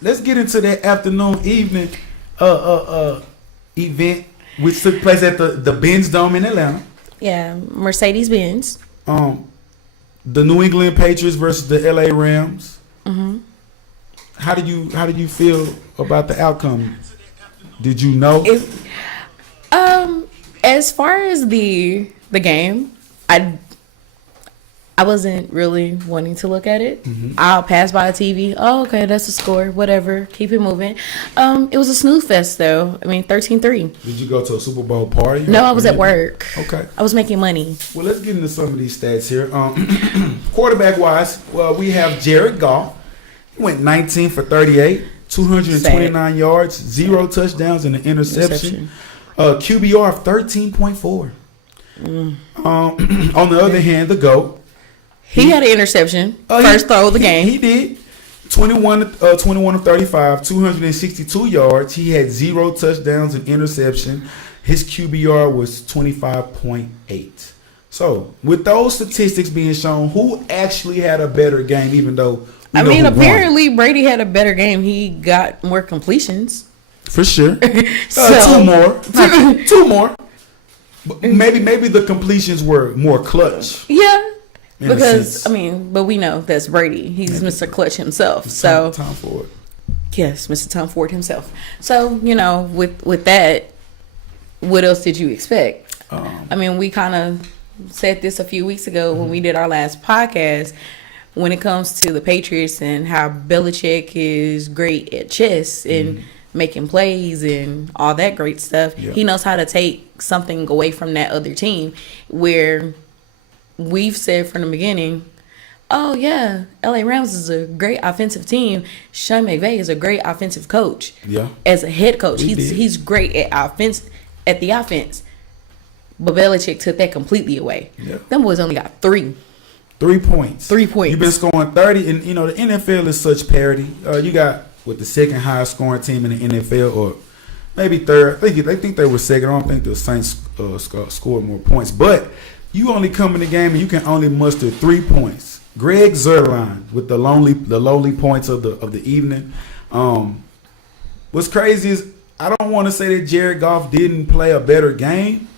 let's get into that afternoon evening event which took place at the Benz Dome in Atlanta. Yeah, Mercedes-Benz. The New England Patriots versus the LA Rams. Mm-hmm. How did you feel about the outcome? Did you know? As far as the game, I wasn't really wanting to look at it. Mm-hmm. I'll pass by a TV. Oh, okay, that's a score. Whatever. Keep it moving. It was a snooze fest, though. I mean, 13-3. Did you go to a Super Bowl party? No, I was at work. Okay. I was making money. Well, let's get into some of these stats here. Quarterback-wise, well, we have Jared Goff. He went 19 for 38, 229 yards, 0 touchdowns, and an interception. QBR of 13.4. On the other hand, the GOAT. He had an interception. First throw of the game. He did. 21 of 35, 262 yards. He had 0 touchdowns and interception. His QBR was 25.8. So, with those statistics being shown, who actually had a better game, even though apparently Brady had a better game. He got more completions. For sure. Two more. Maybe the completions were more clutch. Yeah. Because, but we know that's Brady. He's Mr. Clutch himself. So Tom Ford. Yes, Mr. Tom Ford himself. So, with that, what else did you expect? We kind of said this a few weeks ago when we did our last podcast. When it comes to the Patriots and how Belichick is great at chess and making plays and all that great stuff, he knows how to take something away from that other team where we've said from the beginning, oh yeah, LA Rams is a great offensive team. Sean McVay is a great offensive coach. Yeah. As a head coach, he's great at the offense. But Belichick took that completely away. Yeah. Them boys only got 3 points. 3 points. You've been scoring 30, and the NFL is such parity. You got the second highest scoring team in the NFL, or maybe third. I think they were second. I don't think the Saints scored more points, but you only come in the game and you can only muster 3 points. Greg Zuerlein with the lowly points of the evening. What's crazy is I don't want to say that Jared Goff didn't play a better game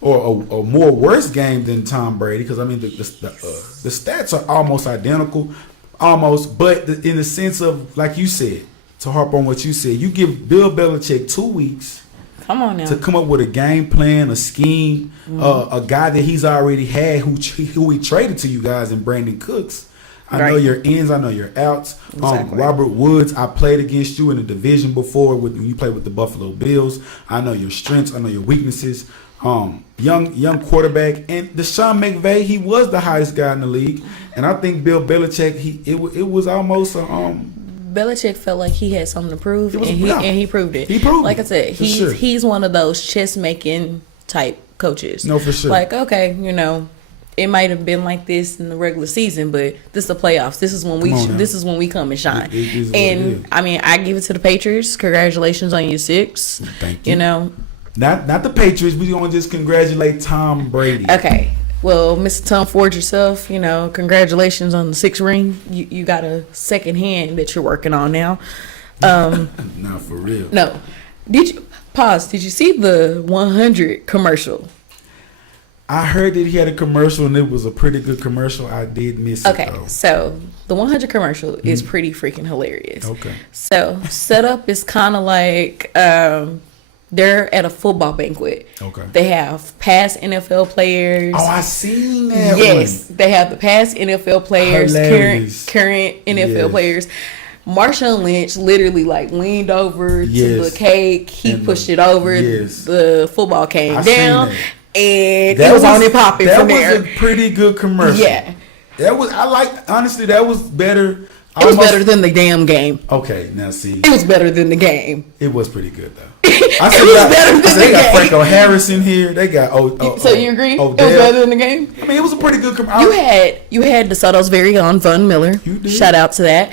or a more worse game than Tom Brady, because the stats are almost identical, but in the sense of, like you said, to harp on what you said, you give Bill Belichick 2 weeks. Come on now. To come up with a game plan, a scheme, a guy that he's already had who he traded to you guys in Brandon Cooks. I know your ins, I know your outs. Exactly. Robert Woods, I played against you in the division before when you played with the Buffalo Bills. I know your strengths, I know your weaknesses. Young quarterback, and Sean McVay, he was the highest guy in the league, and I think Bill Belichick, it was almost Belichick felt like he had something to prove, and he proved it. He proved like I said, he's one of those chess making type coaches. No, for sure. Like, okay, it might have been like this in the regular season, but this is the playoffs. This is when we come and shine. I give it to the Patriots. Congratulations on your 6. Thank you. Not the Patriots. We gonna just congratulate Tom Brady. Okay. Well, Mr. Tom Ford yourself, congratulations on the 6th ring. You got a second hand that you're working on now. Not for real. No. Did you see the 100 commercial? I heard that he had a commercial, and it was a pretty good commercial. I did miss it, though. So the 100 commercial is pretty freaking hilarious. Okay. So setup is kind of like they're at a football banquet. Okay. They have past NFL players. Oh, I seen that. Yes, they have the past NFL players, current NFL players. Marshawn Lynch literally leaned over to the cake. He pushed it over. The football came down. And it was on and popping from there. That was a pretty good commercial. Yeah. Honestly, that was better. It was better than the damn game. Okay, now see. It was better than the game. It was pretty good, though. They got Franco Harris in here. They got So you agree? It was better than the game? It was a pretty good commercial. You had DeSoto's very own Von Miller. You did? Shout out to that.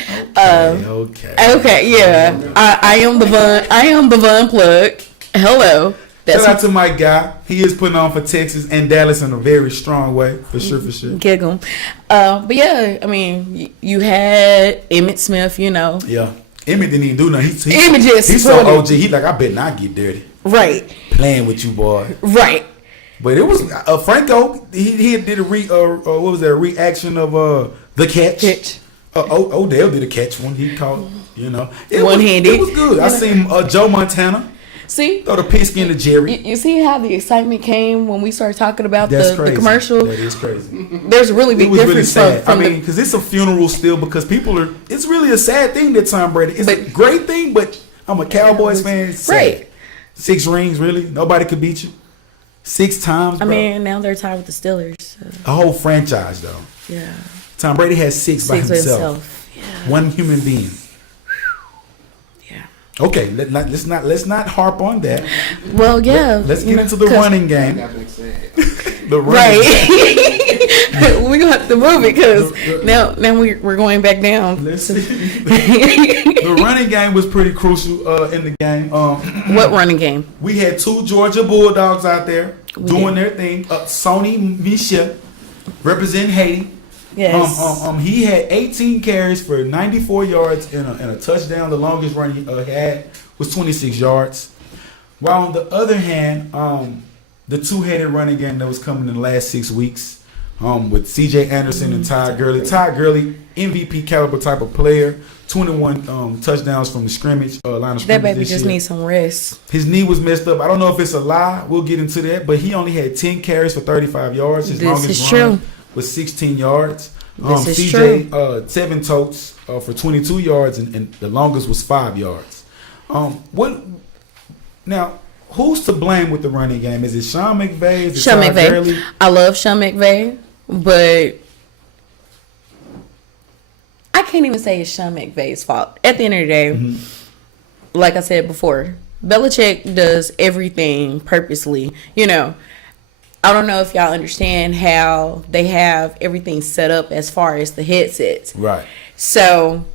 Okay, yeah. I am the Von plug. Hello. Shout out to my guy. He is putting on for Texas and Dallas in a very strong way. For sure. Giggle. But yeah, you had Emmitt Smith, Yeah. Emmett didn't even do nothing. Emmett just he's so funny. OG. He like, I bet not get dirty. Right. Playing with you, boy. Right. But it was Franco. He did a reaction of the catch. Odell did a catch when he caught. One-handed. It was good. I seen Joe Montana. See, throw the pigskin to Jerry. You see how the excitement came when we started talking about the commercial? That is crazy. There's a really big difference. Really sad. From because it's a funeral still. Because it's really a sad thing that Tom Brady. It's a great thing, but I'm a Cowboys fan. It's sad. Right. 6 rings, really. Nobody could beat you. 6 times. Bro. I mean, now they're tied with the Steelers. So. A whole franchise, though. Yeah. Tom Brady has 6 by himself. Yeah. One human being. Okay, let's not harp on that. Well, yeah. Let's get into the running game. The running game. We're gonna have to move it because now we're going back down. The running game was pretty crucial in the game. What running game? We had 2 Georgia Bulldogs out there doing their thing. Sonny Michel representing Haiti. Yes. He had 18 carries for 94 yards and a touchdown. The longest run he had was 26 yards. While on the other hand, the 2-headed running game that was coming in the last 6 weeks with C.J. Anderson and Todd Gurley. Todd Gurley, MVP caliber type of player. 21 touchdowns from the scrimmage line of scrimmage. That baby just needs some rest. His knee was messed up. I don't know if it's a lie. We'll get into that. But he only had 10 carries for 35 yards. His longest run was 16 yards. CJ 7 totes for 22 yards, and the longest was 5 yards. Now, who's to blame with the running game? Is it Sean McVay? Is it Sean McVay. Gurley? I love Sean McVay, but I can't even say it's Sean McVay's fault. At the end of the day, like I said before, Belichick does everything purposely. I don't know if y'all understand how they have everything set up as far as the headsets. Right. So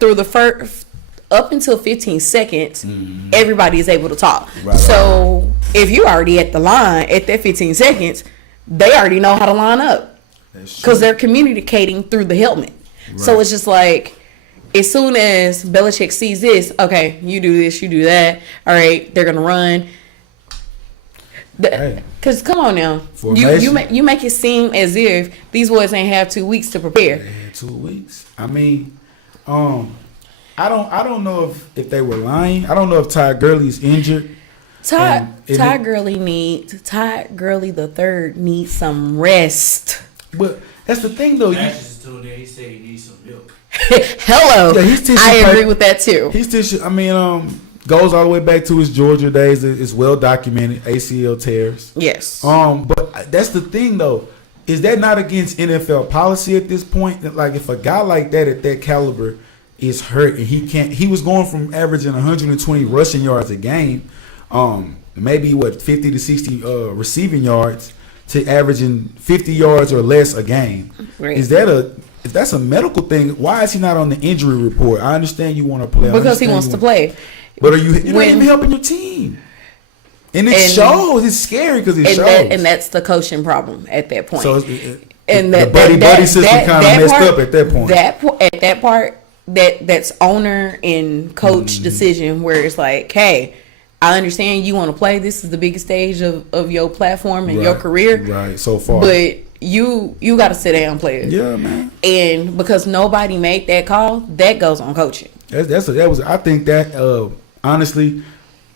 through the first up until 15 seconds, everybody is able to talk. Right, so if you already at the line at that 15 seconds, they already know how to line up because they're communicating through the helmet. Right. So it's just like as soon as Belichick sees this, okay, you do this, you do that. All right, they're gonna run. Because come on now, you make it seem as if these boys ain't have 2 weeks to prepare. They had 2 weeks. I mean, I don't know if they were lying. I don't know if Todd Gurley's injured. Todd Gurley the third needs some rest. But that's the thing, though. He said he needs some milk. Hello. Yeah, I agree with that too. Goes all the way back to his Georgia days. It's well documented. ACL tears. Yes. But that's the thing, though. Is that not against NFL policy at this point? Like, if a guy like that at that caliber is hurt and he was going from averaging 120 rushing yards a game, maybe 50 to 60 receiving yards, to averaging 50 yards or less a game. Right. If that's a medical thing, why is he not on the injury report? I understand you want to play. Because he wants to play. But you're not even helping your team. And it shows. It's scary because it shows. And that's the coaching problem at that point. So the buddy system kind of messed up at that point. That's owner and coach decision where it's like, hey, I understand you want to play. This is the biggest stage of your platform and your career. Right, so far. But you got to sit down, players. Yeah, man. And because nobody made that call, that goes on coaching. I think that honestly,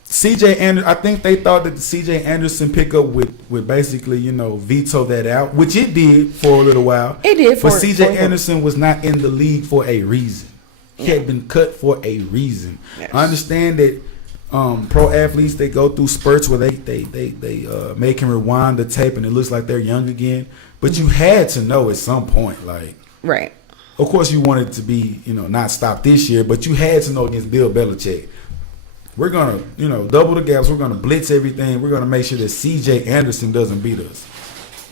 CJ Anderson. I think they thought that the CJ Anderson pickup would basically veto that out, which it did for a little while. It did. But CJ Anderson was not in the league for a reason. He had been cut for a reason. Yes. I understand that pro athletes, they go through spurts where they make him rewind the tape and it looks like they're young again. But you had to know at some point, like, right. Of course, you wanted to be, not stop this year, but you had to know against Bill Belichick. We're gonna, double the gaps. We're gonna blitz everything. We're gonna make sure that C.J. Anderson doesn't beat us.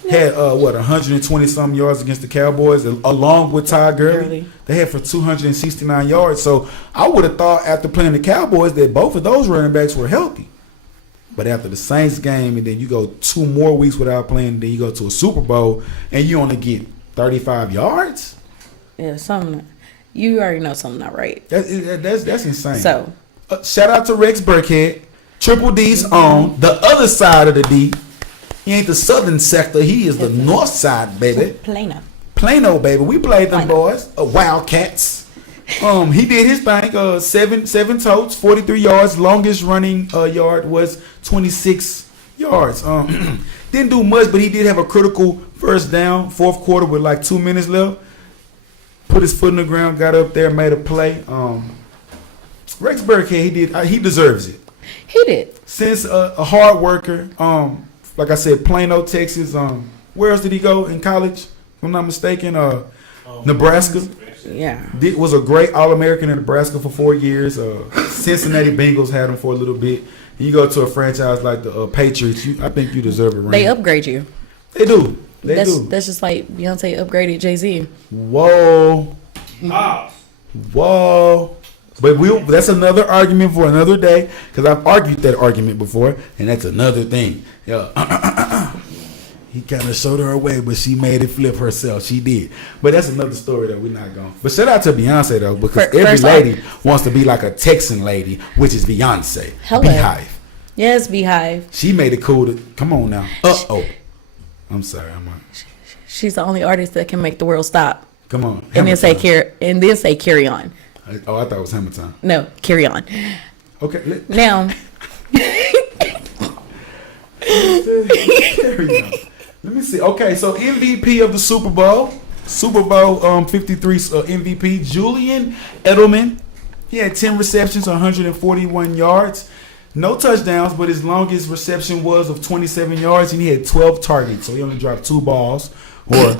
Had 120 some yards against the Cowboys, along with Todd Gurley. They had for 269 yards. So I would have thought after playing the Cowboys that both of those running backs were healthy. But after the Saints game, and then you go 2 more weeks without playing, then you go to a Super Bowl and you only get 35 yards. Yeah, something. you already know something not right. That's insane. So shout out to Rex Burkhead, Triple D's on the other side of the D. He ain't the southern sector. He is the north side, baby. Plano, baby. We played them boys. Wildcats. He did his thing. Seven totes, 43 yards. Longest running yard was 26 yards. Didn't do much, but he did have a critical first down, fourth quarter with like 2 minutes left. Put his foot in the ground, got up there, made a play. Rex Burkhead, he deserves it. He did. Since a hard worker, like I said, Plano, Texas. Where else did he go in college? If I'm not mistaken, Nebraska. Yeah. Was a great All-American in Nebraska for 4 years. Cincinnati Bengals had him for a little bit. You go to a franchise like the Patriots, I think you deserve a ring. They upgrade you. They do. That's just like Beyonce upgraded Jay-Z. Whoa. Whoa. But that's another argument for another day, because I've argued that argument before, and that's another thing. Yeah. He kind of showed her away, but she made it flip herself. She did. But that's another story that we're not going. But shout out to Beyonce, though, because every lady wants to be like a Texan lady, which is Beyonce. Hello. Beehive. Yes, Beehive. She made it cool. Come on now. I'm sorry. She's the only artist that can make the world stop. Come on. And then say carry on. I thought it was Hamilton. No, carry on. Okay. Now. Carry on. Let me see. Okay, so MVP of the Super Bowl 53 MVP, Julian Edelman. He had 10 receptions, 141 yards. No touchdowns, but his longest reception was of 27 yards, and he had 12 targets. So he only dropped 2 balls. Or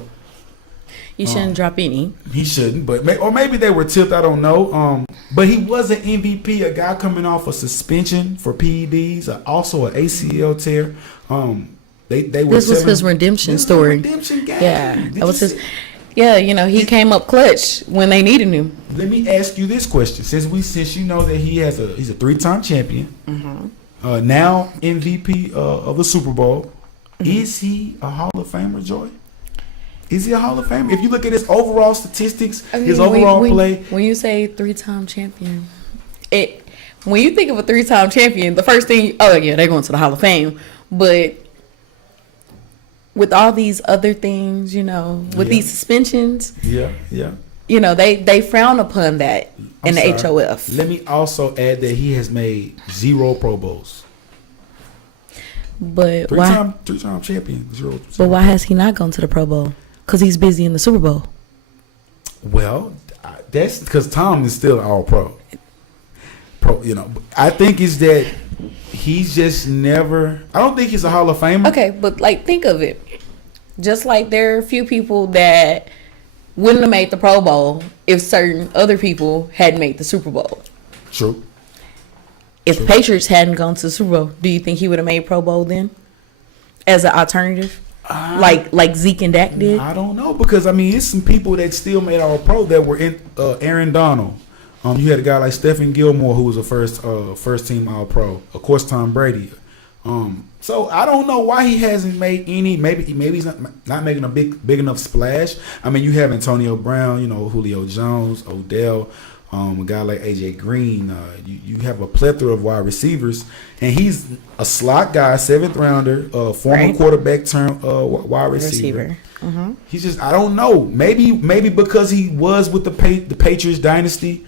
you shouldn't drop any. He shouldn't, or maybe they were tipped. I don't know. But he was an MVP, a guy coming off a suspension for PEDs, also an ACL tear. This was his redemption story. Redemption game. Yeah, that was his. Yeah, he came up clutch when they needed him. Let me ask you this question: since you know that he's a 3-time champion, now MVP of the Super Bowl, is he a Hall of Famer, Joy? Is he a Hall of Famer? If you look at his overall statistics, his overall play. When you say 3-time champion, when you think of a 3-time champion, the first thing, they're going to the Hall of Fame. But with all these other things, these suspensions, they frown upon that in the HOF. Let me also add that he has made 0 Pro Bowls. But three-time champion, 0. But why has he not gone to the Pro Bowl? Because he's busy in the Super Bowl. Well, that's because Tom is still all pro. I think it's that he's just never. I don't think he's a Hall of Famer. Okay, but think of it. Just like there are a few people that wouldn't have made the Pro Bowl if certain other people hadn't made the Super Bowl. True. If Patriots hadn't gone to the Super Bowl, do you think he would have made Pro Bowl then, as an alternative? Like Zeke and Dak did? I don't know, because it's some people that still made All Pro that were in Aaron Donald. You had a guy like Stephen Gilmore who was a first team All Pro. Of course, Tom Brady. So I don't know why he hasn't made any. Maybe he's not making a big enough splash. You have Antonio Brown, Julio Jones, Odell. A guy like AJ Green, you have a plethora of wide receivers, and he's a slot guy, 7th rounder, former quarterback turned wide receiver. Mm-hmm. He's just, I don't know, maybe because he was with the Patriots dynasty,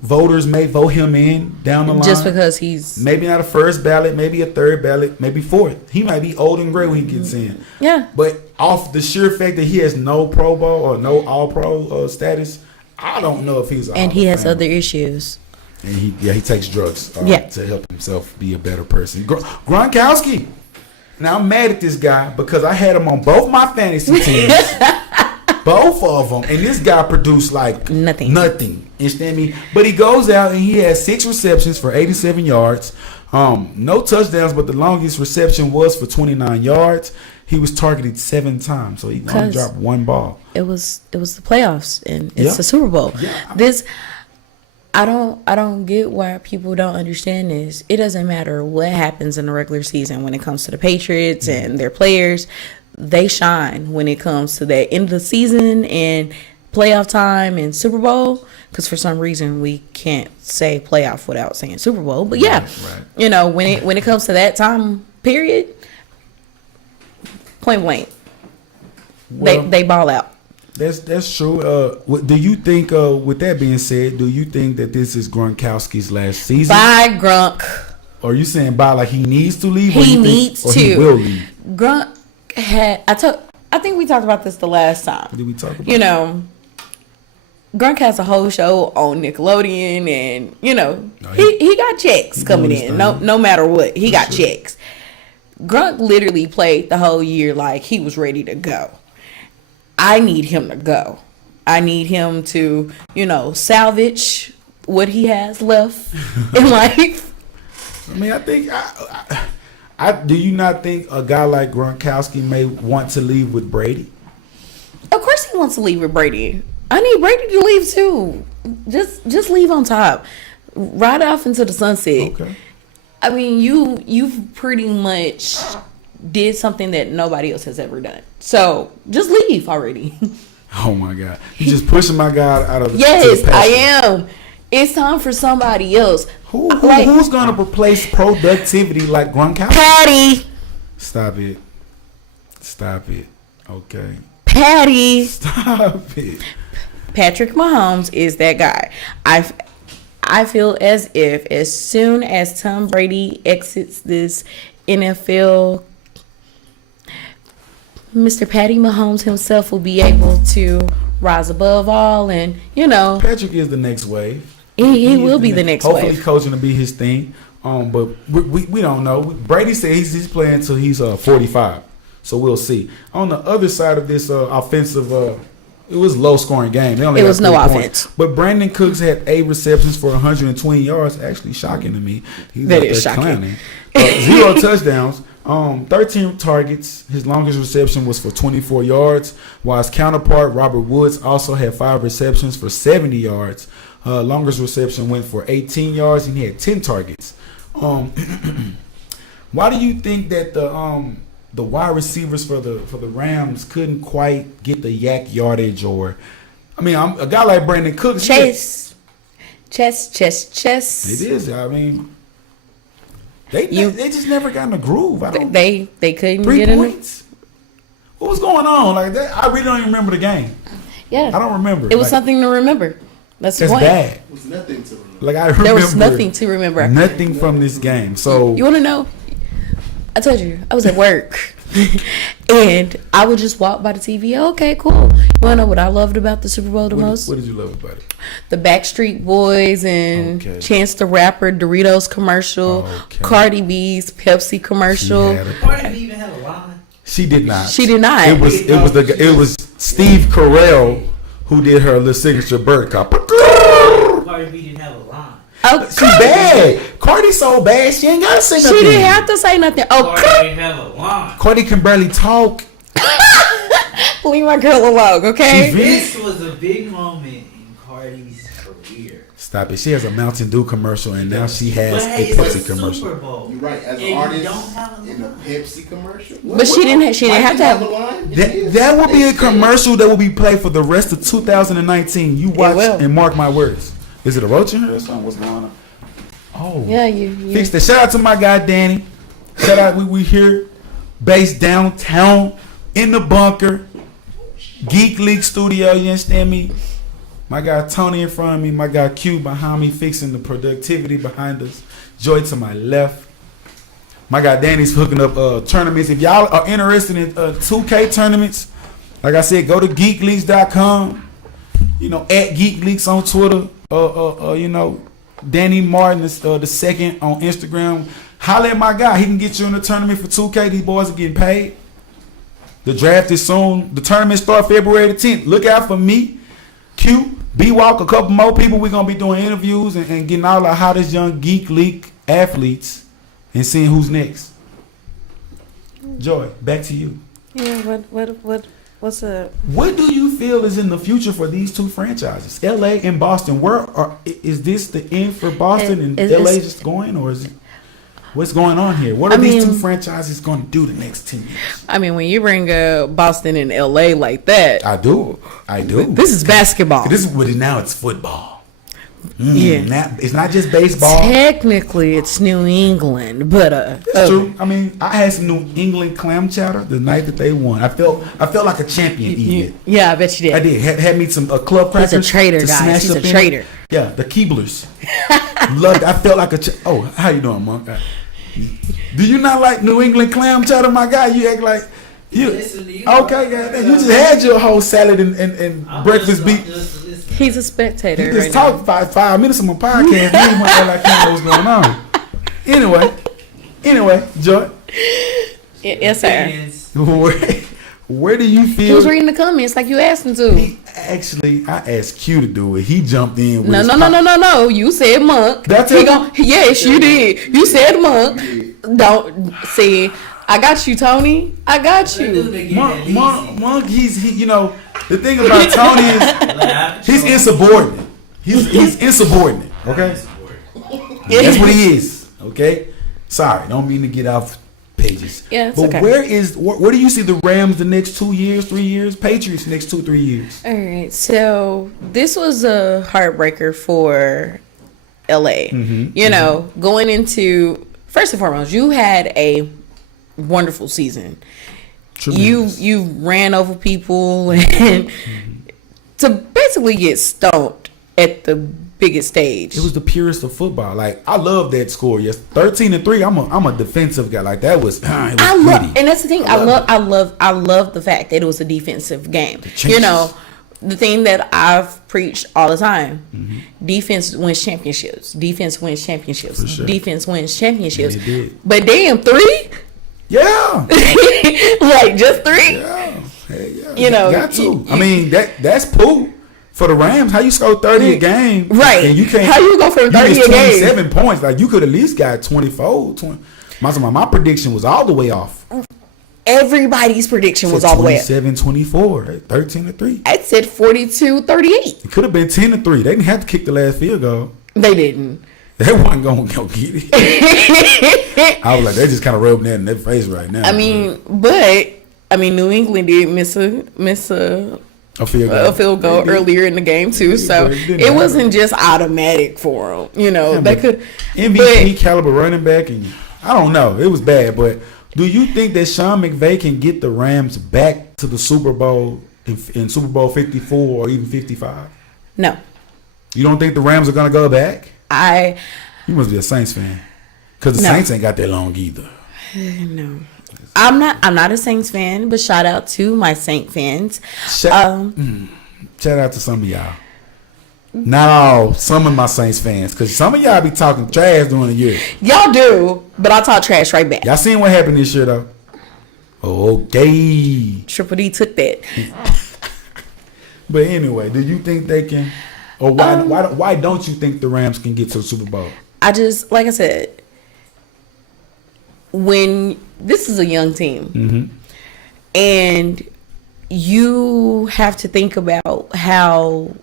voters may vote him in down the line. Just because he's maybe not a first ballot, maybe a third ballot, maybe 4th. He might be old and gray when he gets in. Yeah, but off the sheer fact that he has no Pro Bowl or no All Pro status, I don't know if he's and he has other issues. And he takes drugs to help himself be a better person. Gronkowski. Now I'm mad at this guy because I had him on both my fantasy teams, both of them, and this guy produced like nothing. You understand me? But he goes out and he has 6 receptions for 87 yards, no touchdowns, but the longest reception was for 29 yards. He was targeted 7 times, so he only dropped 1 ball. It was the playoffs, and it's the Super Bowl. Yeah. I don't get why people don't understand this. It doesn't matter what happens in the regular season when it comes to the Patriots and their players. They shine when it comes to that end of the season, and playoff time and Super Bowl, because for some reason we can't say playoff without saying Super Bowl. But yeah, Right. you know, when it comes to that time period, point blank, Well, they ball out. That's true. Do you think, with that being said, do you think that this is Gronkowski's last season? Bye, Grunk. Or are you saying bye like he needs to leave? Or He you think- needs or to. He will leave. Grunk had I think we talked about this the last time. Did we talk about? You know, Grunk has a whole show on Nickelodeon, and you know, No, he got checks he coming doing his in. thing. No matter what, he got sure. checks. Grunk literally played the whole year like he was ready to go. I need him to go. I need him to, you know, salvage what he has left in life. I mean, I think. I do you not think a guy like Gronkowski may want to leave with Brady? Of course, he wants to leave with Brady. I need Brady to leave too. Just leave on top. Ride off into the sunset. Okay. I mean, you've pretty much did something that nobody else has ever done. So just leave already. Oh my God! You just pushing my guy out of. Yes, to the I pasture. am. It's time for somebody else. Who's gonna replace productivity like Gronkowski? Patty? Stop it! Stop it! Okay. Patty. Stop it! Patrick Mahomes is that guy. I feel as if as soon as Tom Brady exits this NFL, Mr. Patty Mahomes himself will be able to rise above all, and you know, Patrick is the next wave. he is will be the next Hopefully, wave. coaching to be his thing. But we don't know. Brady said he's playing until he's 45, so we'll see. On the other side of this offensive, it was low scoring game. They only It got was no 3 offense. points. But Brandon Cooks had 8 receptions for 120 yards. Actually, shocking to me. He's That out is there shocking. clowning. 0 touchdowns. 13 targets. His longest reception was for 24 yards, while his counterpart Robert Woods also had 5 receptions for 70 yards. Longest reception went for 18 yards, and he had 10 targets. Why do you think that the wide receivers for the Rams couldn't quite get the yak yardage? Or, I mean, a guy like Brandon Cooks. Chess. It is. I mean, they just never got in the groove. I don't. They couldn't 3 get in. points. What was going on? Like that, I really don't even remember the game. Yeah, I don't remember. It was Like, something to remember. That's the That's point. bad. It was nothing to remember. Like I remember. There was nothing to remember. Nothing from this game. So You want to know? I told you I was at work, and I would just walk by the TV. Okay, cool. You want to know what I loved about the Super Bowl the most? what did you love about it? The Backstreet Boys and Okay. Chance the Rapper, Doritos commercial, Okay. Cardi B's Pepsi commercial. She had a- Cardi B even have a line. She did not. She did not. It was Steve Carell who did her little signature bird cop. Cardi B didn't have a line. Oh, She bad. Cardi so bad she ain't gotta say she nothing. didn't have to say nothing. Oh, Cardi didn't have a line. Cardi can barely talk. leave my girl alone, okay? She's really- This was a big moment in Cardi's career. Stop it. She has a Mountain Dew commercial and now she has But a hey, it's Pepsi Super commercial. Bowl. You're right. As And an you artist don't have a in a line. Pepsi commercial, But she didn't have to have. a line. That will be a commercial that will be played for the rest of 2019. You watch will. and mark my words. Is it a roach in here or something? What's going on? Oh. Yeah, you. Fix that. Shout out to my guy Danny. Shout out, we here, based downtown in the bunker, Geek League studio. You understand me? My guy Tony in front of me, my guy Q behind me, fixing the productivity behind us. Joy to my left. My guy Danny's hooking up tournaments. If y'all are interested in 2K tournaments, like I said, go to geekleaks.com. You know, at Geek Leaks on Twitter. You know, Danny Martin is the second on Instagram. Holla at my guy. He can get you in the tournament for 2K. These boys are getting paid. The draft is soon. The tournament starts February the 10th. Look out for me, Q, B-Walk, a couple more people. We're going to be doing interviews and getting all the hottest young Geek League athletes and seeing who's next. Joy, back to you. Yeah. What's up? What do you feel is in the future for these two franchises, LA and Boston? Is this the end for Boston and It's- LA just going, or is it? What's going on here? What are these two franchises going to do the next 10 years? I mean, when you bring Boston and LA like that, I do. This is basketball. Now it's football. Yeah, it's not just baseball. Technically, it's New England, but it's true. I mean, I had some New England clam chowder the night that they won. I felt like a champion eating it. Yeah, I bet you did. I did. Had me some club crackers. He's a traitor, guys. He's a traitor. Yeah, the Keeblers. Loved. I felt like oh, how you doing, Monk? Do you not like New England clam chowder, my guy? You act like you. Okay, goddamn. You just had your whole salad and breakfast beef. He's a spectator. You just talked 5 minutes on my podcast. You didn't want to act like you know what's going on. Anyway, Joy. Yes, sir. Where do you feel? He was reading the comments like you asked him to. I asked Q to do it. He jumped in. With No. You said Monk. That's it. Yes, you did. You said Monk. Don't see. I got you, Tony. I got you. Monk. He. You know, the thing about Tony is he's insubordinate. He's insubordinate. Okay. That's what he is. Okay. Sorry, don't mean to get off pages. Yeah, but okay. Where do you see the Rams the next 2 years, 3 years? Patriots next 2-3 years. All right. So this was a heartbreaker for LA. You know, going into first and foremost, you had a wonderful season. Tremendous. You ran over people and to basically get stomped at the biggest stage. It was the purest of football. Like, I love that score. Yes, 13-3. I'm a defensive guy. Like, that was. And that's the thing. I love the fact that it was a defensive game. You know, the thing that I've preached all the time: defense wins championships. Defense wins championships. Sure. Defense wins championships. But damn, 3. Yeah. Like just 3. Yeah. Hey, yeah. You know, got to. I mean, that's pool. For the Rams, how you score 30 a game? Right. And you can't. How you go for 30 a game? 27 points. Like, you could at least got 24. 20. My prediction was all the way off. Everybody's prediction was all the way off. 27-24. 13-3. I said 42-38. It could have been 10-3. They didn't have to kick the last field goal. They didn't. They wasn't going to go get it. I was like, they just kind of rubbing that in their face right now. I mean, New England did miss a field goal earlier in the game too, so it wasn't just automatic for them. You know, they could MVP caliber running back, and I don't know, it was bad. But do you think that Sean McVay can get the Rams back to the Super Bowl in Super Bowl 54 or even 55? No. You don't think the Rams are gonna go back? You must be a Saints fan, because the Saints ain't got that long either. No. I'm not a Saints fan, but shout out to my Saint fans. Shout out to some of y'all. Not all, some of my Saints fans, because some of y'all be talking trash during the year. Y'all do, but I'll talk trash right back. Y'all seen what happened this year though? Okay. Triple D took that. But anyway, do you think they can, or why don't you think the Rams can get to the Super Bowl? Like I said, when this is a young team, and you have to think about how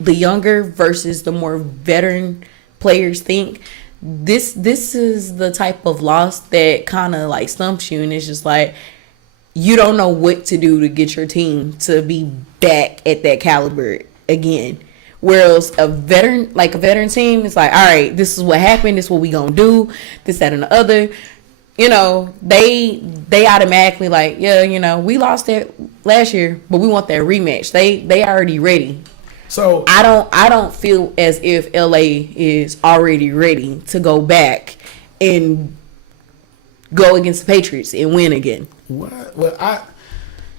the younger versus the more veteran players think. This is the type of loss that kind of like stumps you, and it's just like you don't know what to do to get your team to be back at that caliber again. Whereas a veteran team is like, all right, this is what happened, this is what we gonna do, this, that, and the other. You know, they automatically like, yeah, you know, we lost that last year, but we want that rematch. They already ready. So I don't feel as if LA is already ready to go back and go against the Patriots and win again. What? Well, I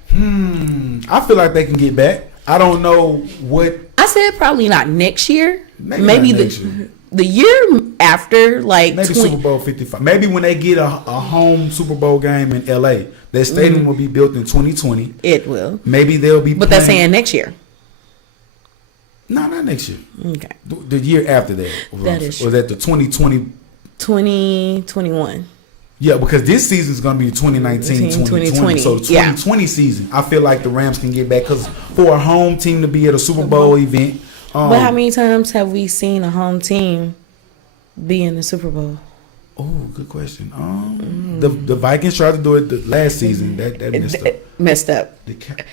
feel like they can get back. I don't know what. I said probably not next year. Maybe next year. The year after, like maybe Super Bowl 55. Maybe when they get a home Super Bowl game in LA, that stadium will be built in 2020. It will. Maybe they'll be. But that's saying next year. No, not next year. Okay. The year after that. That is. Or that the 2020. 2021. Yeah, because this season is going to be 2019-2020. So the 2020 season, I feel like the Rams can get back, because for a home team to be at a Super Bowl event. But how many times have we seen a home team be in the Super Bowl? Oh, good question. The Vikings tried to do it the last season. That Messed up. The Ca-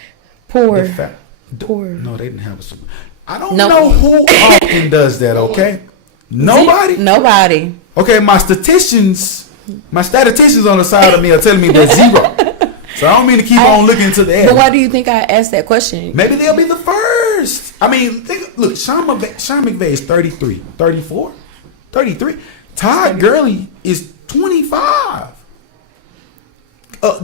Poor. the fa- Poor. No, they didn't have a Super. I don't No. know who often does that. Okay, nobody. Nobody. Okay, my statisticians on the side of me are telling me they're zero. So I don't mean to keep on looking into the air. But why do you think I asked that question? Maybe they'll be the first. I mean, look, Sean McVay is 33, 34, 33. Todd Gurley is 25.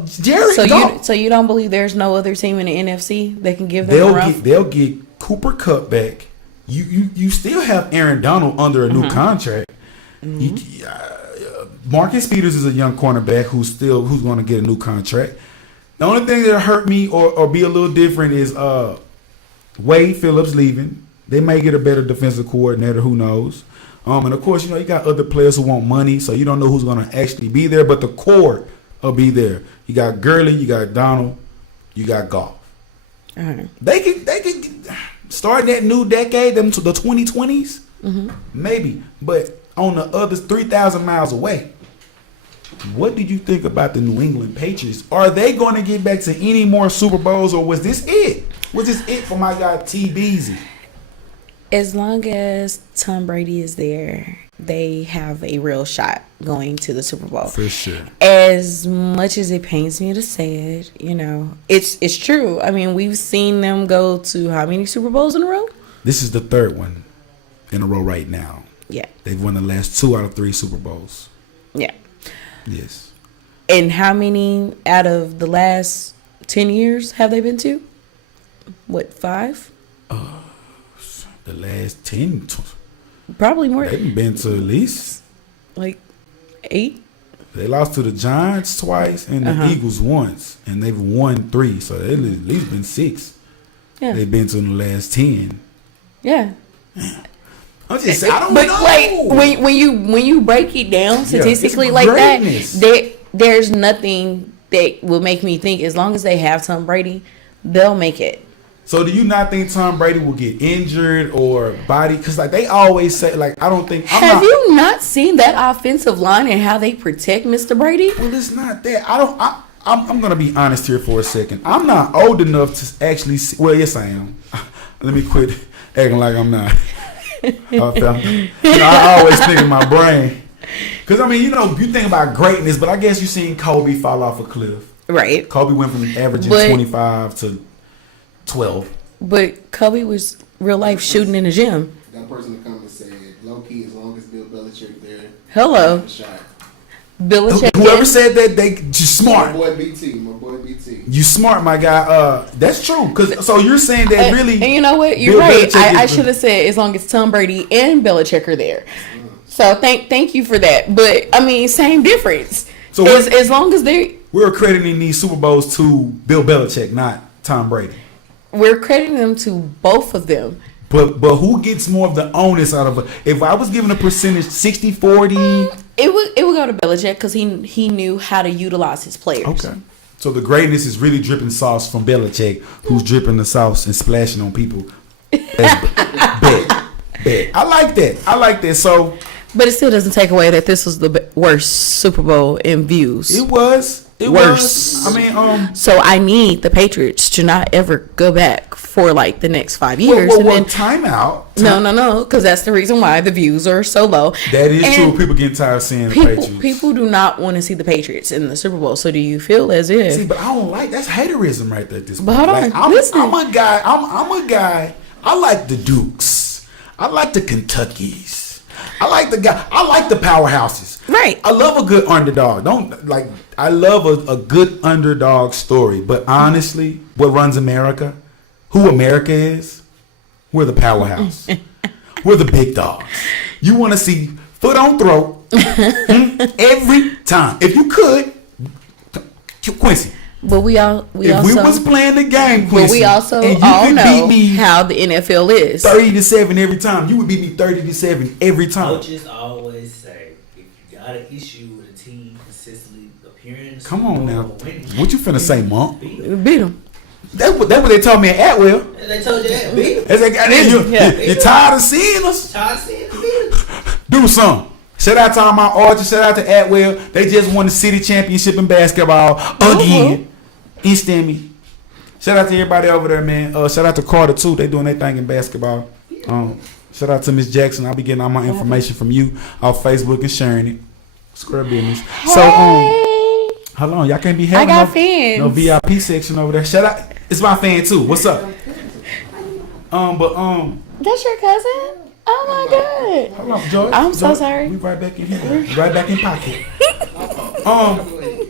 Jared Goff. So you don't believe there's no other team in the NFC that can give them a run? They'll get Cooper Kupp back. You still have Aaron Donald under a new contract. Marcus Peters is a young cornerback who's going to get a new contract. The only thing that hurt me or be a little different is Wade Phillips leaving. They may get a better defensive coordinator. Who knows? And of course, you got other players who want money, so you don't know who's going to actually be there. But the core will be there. You got Gurley, you got Donald, you got Goff. They can start that new decade, them to the 2020s, maybe. But on the other 3,000 miles away, what did you think about the New England Patriots? Are they going to get back to any more Super Bowls, or was this it? Was this it for my guy T. Beasley? As long as Tom Brady is there, they have a real shot going to the Super Bowl. For sure. As much as it pains me to say it, it's true. I mean, we've seen them go to how many Super Bowls in a row? This is the third one in a row right now. Yeah. They've won the last 2 out of 3 Super Bowls. Yeah. Yes. And how many out of the last 10 years have they been to? What, 5? The last 10, Probably more. they've been to at least. Like 8? They lost to the Giants twice and the Eagles once, and they've won 3. So they've at least been 6. Yeah. They've been to in the last 10. Yeah. I'm just saying, I don't But know. like when you break it down statistically it's like greatness. that, there's nothing that will make me think as long as they have Tom Brady, they'll make it. So do you not think Tom Brady will get injured or body? Because like they always say, like I don't think. Have you not seen that offensive line and how they protect Mr. Brady? Well, it's not that. I'm gonna be honest here for a second. I'm not old enough to actually see. Well, yes, I am. Let me quit acting like I'm not. I always think in my brain. Because I mean, you think about greatness, but I guess you seen Kobe fall off a cliff. Right. Kobe went from averaging 25 to 12. But Kobe was real life shooting in the gym. That person to come and say, low key, as long as Bill Belichick there. Hello. have a shot. Belichick. Whoever said that, they just smart. My boy BT. You smart, my guy. That's true. So you're saying that really. And you know what? You're Bill right. Belichick I should have said as long as Tom Brady and Belichick are there. So thank you for that. But I mean, same difference. So as long as we're crediting these Super Bowls to Bill Belichick, not Tom Brady. We're crediting them to both of them. But who gets more of the onus out of it? If I was given a percentage 60-40. It would go to Belichick because he knew how to utilize his players. Okay. So the greatness is really dripping sauce from Belichick, who's dripping the sauce and splashing on people. Bet. I like that. So. But it still doesn't take away that this was the worst Super Bowl in views. It was. Worse. I mean, So I need the Patriots to not ever go back for like the next 5 years. Well, timeout. No, because that's the reason why the views are so low. That is true. People getting tired of seeing the Patriots. People do not want to see the Patriots in the Super Bowl. So do you feel as if? See, but I don't like that's haterism right there. At this point. But hold on, I'm a guy. I like the Dukes. I like the Kentuckys. I like the powerhouses. Right. I love a good underdog. I love a good underdog story. But honestly, what runs America? Who America is? We're the powerhouse. We're the big dogs. You want to see foot on throat every time. If you could, Quincy. But we was playing the game, Quincy, but we also and you all could know beat me how the NFL is. 30-7 every time. You would beat me 30-7 every time. Coaches always say, if you got an issue with a team consistently appearing in the Come Super on Bowl now. or winning, What you finna say, Monk? beat 'em. Beat them. That's what they told me at Atwell. They told you that, beat 'em. They said, Yeah. you're tired of seeing us? Try to see it, beat 'em. Do something. Shout out to all my archers. Shout out to Atwell. They just won the city championship in basketball again. In STEMI. Shout out to everybody over there, man. Shout out to Carter too. They doing their thing in basketball. Shout out to Miss Jackson. I'll be getting all my information from you off Facebook and sharing it. Square business. So hold on, y'all can't be having I got fans. no VIP section over there. Shout out. It's my fan too. What's up? That's your cousin? Oh my god. Hold on, Joy. I'm so Joy, sorry. We right back in here. Right back in pocket.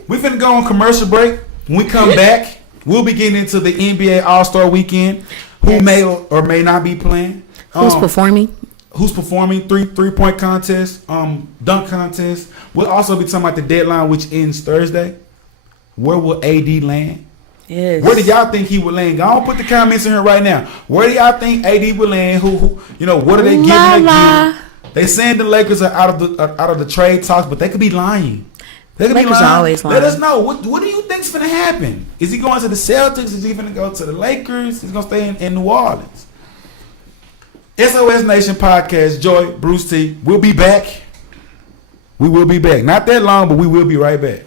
We finna go on commercial break. When we come back, we'll be getting into the NBA All-Star Weekend. Who may or may not be playing. Who's performing? Who's performing? Three-point contest, dunk contest. We'll also be talking about the deadline, which ends Thursday. Where will AD land? Yes. Where do y'all think he will land? Go on, put the comments in here right now. Where do y'all think AD will land? Who what are they giving again? They saying the Lakers are out of the trade talks, but they could be lying. They could be Lakers lying. are always lying. Let us know. What do you think's gonna happen? Is he going to the Celtics? Is he gonna go to the Lakers? He's gonna stay in New Orleans. SOS Nation Podcast, Joy, Bruce T. We'll be back. We will be back. Not that long, but we will be right back.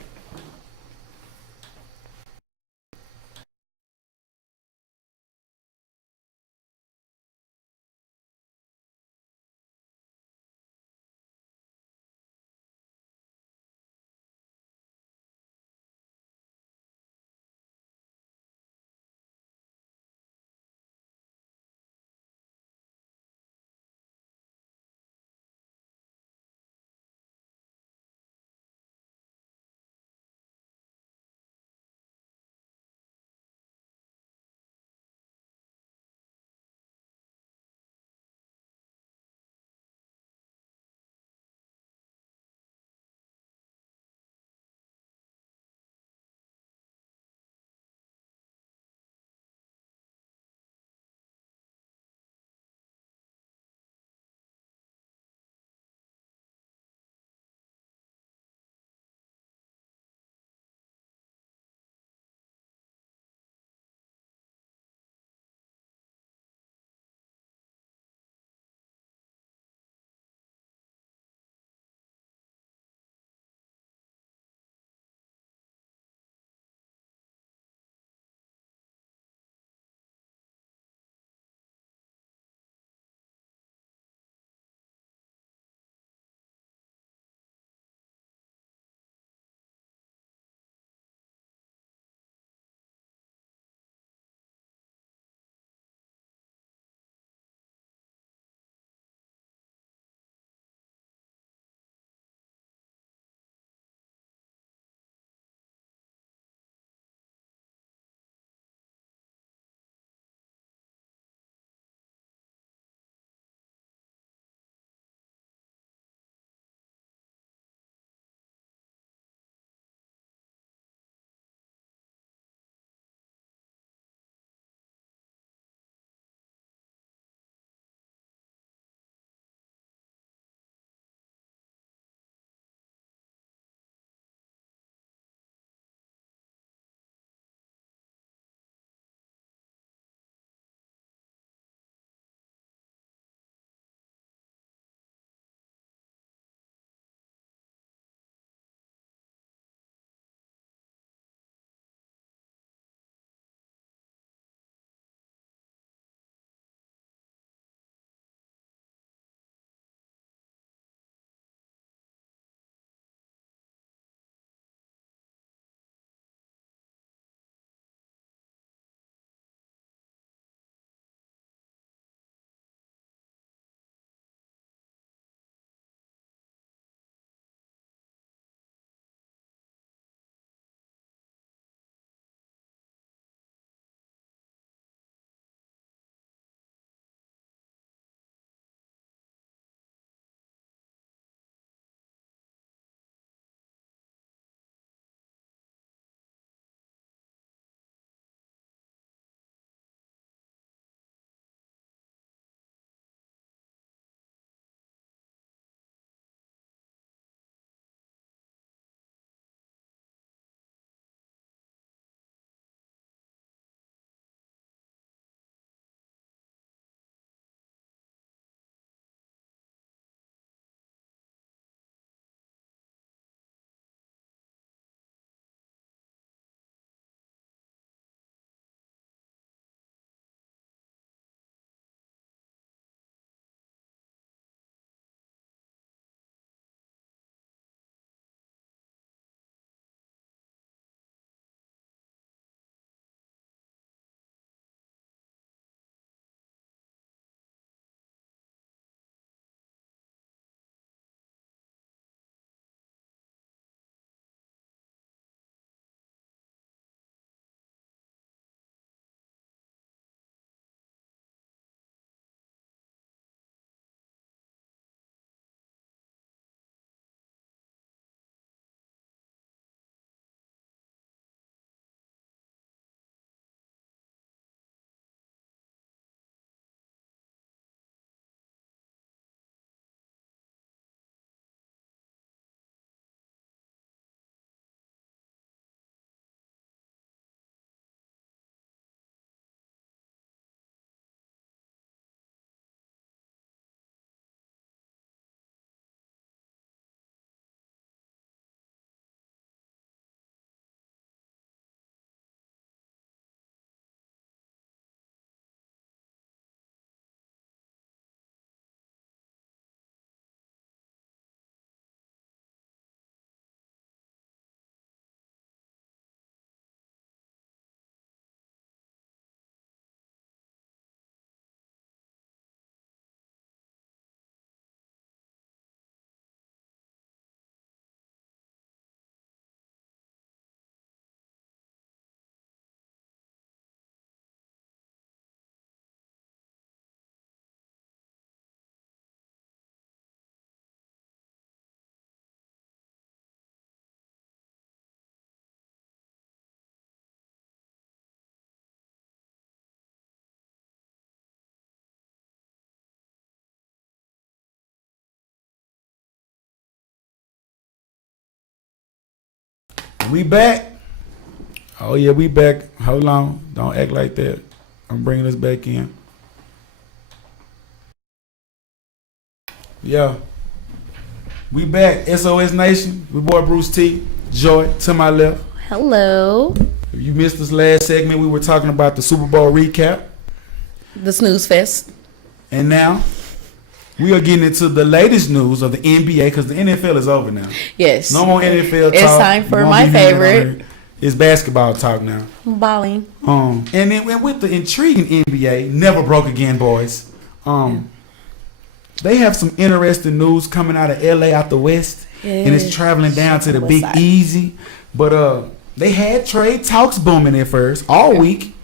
We back. Oh yeah, we back. Hold on. Don't act like that. I'm bringing us back in. Yeah. We back. SOS Nation. We boy Bruce T. Joy to my left. Hello. If you missed this last segment, we were talking about the Super Bowl recap. The snooze fest. And now we are getting into the latest news of the NBA because the NFL is over now. Yes. No more NFL talk. It's time for You won't my be hearing it on favorite. here. It's basketball talk now. Balling. And then with the intriguing NBA, never broke again, boys. They have some interesting news coming out of LA out the West, and it's traveling down to the Big Easy. But they had trade talks booming at first all week.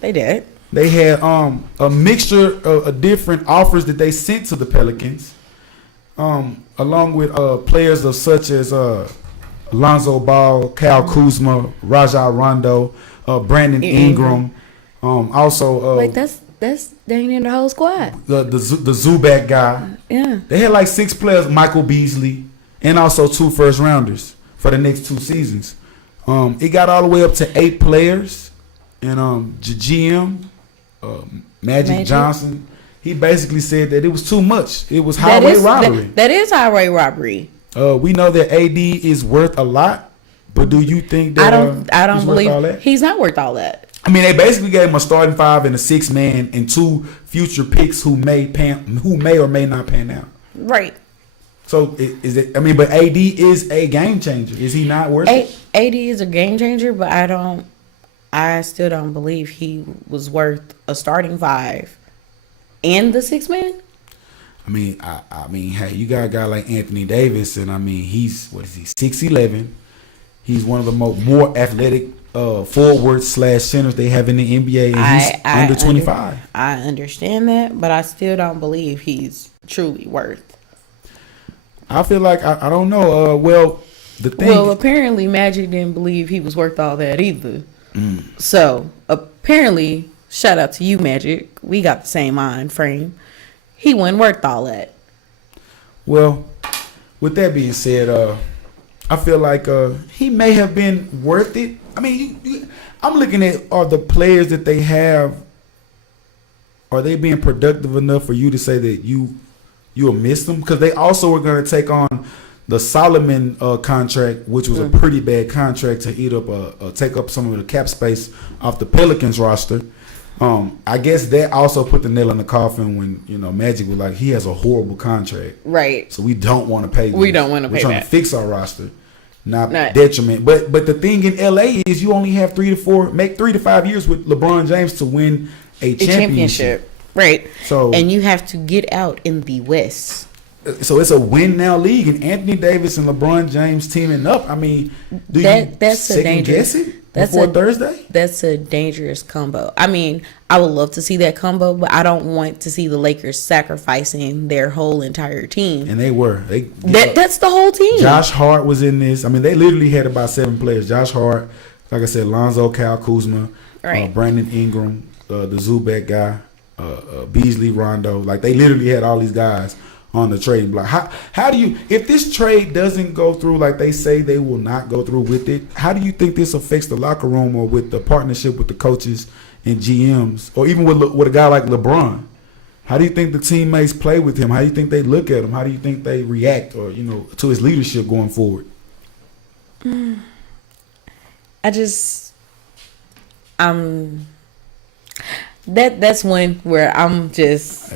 They did. They had a mixture of different offers that they sent to the Pelicans, along with players of such as Lonzo Ball, Kyle Kuzma, Rajon Rondo, Brandon Ingram. Also, Wait, that's dang near the whole squad. the Zubac guy. Yeah. They had like 6 players, Michael Beasley, and also 2 first rounders for the next 2 seasons. It got all the way up to 8 players, and GM Magic Johnson, he basically said that it was too much. It was highway robbery. That is highway robbery. We know that AD is worth a lot, but do you think that I don't he's worth all believe that? he's not worth all that. I mean, they basically gave him a starting 5 and a 6-man and 2 future picks who may or may not pan out. Right. So is it? I mean, but AD is a game changer. Is he not worth it? AD is a game changer, but I still don't believe he was worth a starting 5 and the 6-man. I mean, hey, you got a guy like Anthony Davis, and I mean, he's 6'11". He's one of the more athletic forward/centers they have in the NBA, and he's under 25. I understand that, but I still don't believe he's truly worth. I feel like I don't know. The thing. Well, apparently Magic didn't believe he was worth all that either. So apparently, shout out to you, Magic. We got the same mind frame. He wasn't worth all that. Well, with that being said, I feel like he may have been worth it. I mean, I'm looking at are the players that they have. Are they being productive enough for you to say that you'll miss them? Because they also were going to take on the Solomon contract, which was a pretty bad contract to eat up, take up some of the cap space off the Pelicans roster. I guess that also put the nail in the coffin when Magic was like, he has a horrible contract, Right. so we don't want to pay. We don't want to pay. We're trying that. to fix our roster, not detriment. But the thing in LA is you only have 3 to 5 years with LeBron James to win a championship. Right. So And you have to get out in the West. So it's a win now league, and Anthony Davis and LeBron James teaming up. I mean, That's a second dangerous. guess it before Thursday? That's a dangerous combo. I mean, I would love to see that combo, but I don't want to see the Lakers sacrificing their whole entire team. And they were. That's the whole team. Josh Hart was in this. I mean, they literally had about 7 players. Josh Hart, like I said, Lonzo, Kyle Kuzma, Right. Brandon Ingram, the Zubac guy, Beasley, Rondo. Like they literally had all these guys on the trading block. How do you, if this trade doesn't go through like they say they will not go through with it, how do you think this affects the locker room or with the partnership with the coaches and GMs, or even with a guy like LeBron? How do you think the teammates play with him? How do you think they look at him? How do you think they react, or to his leadership going forward? That's one where I'm just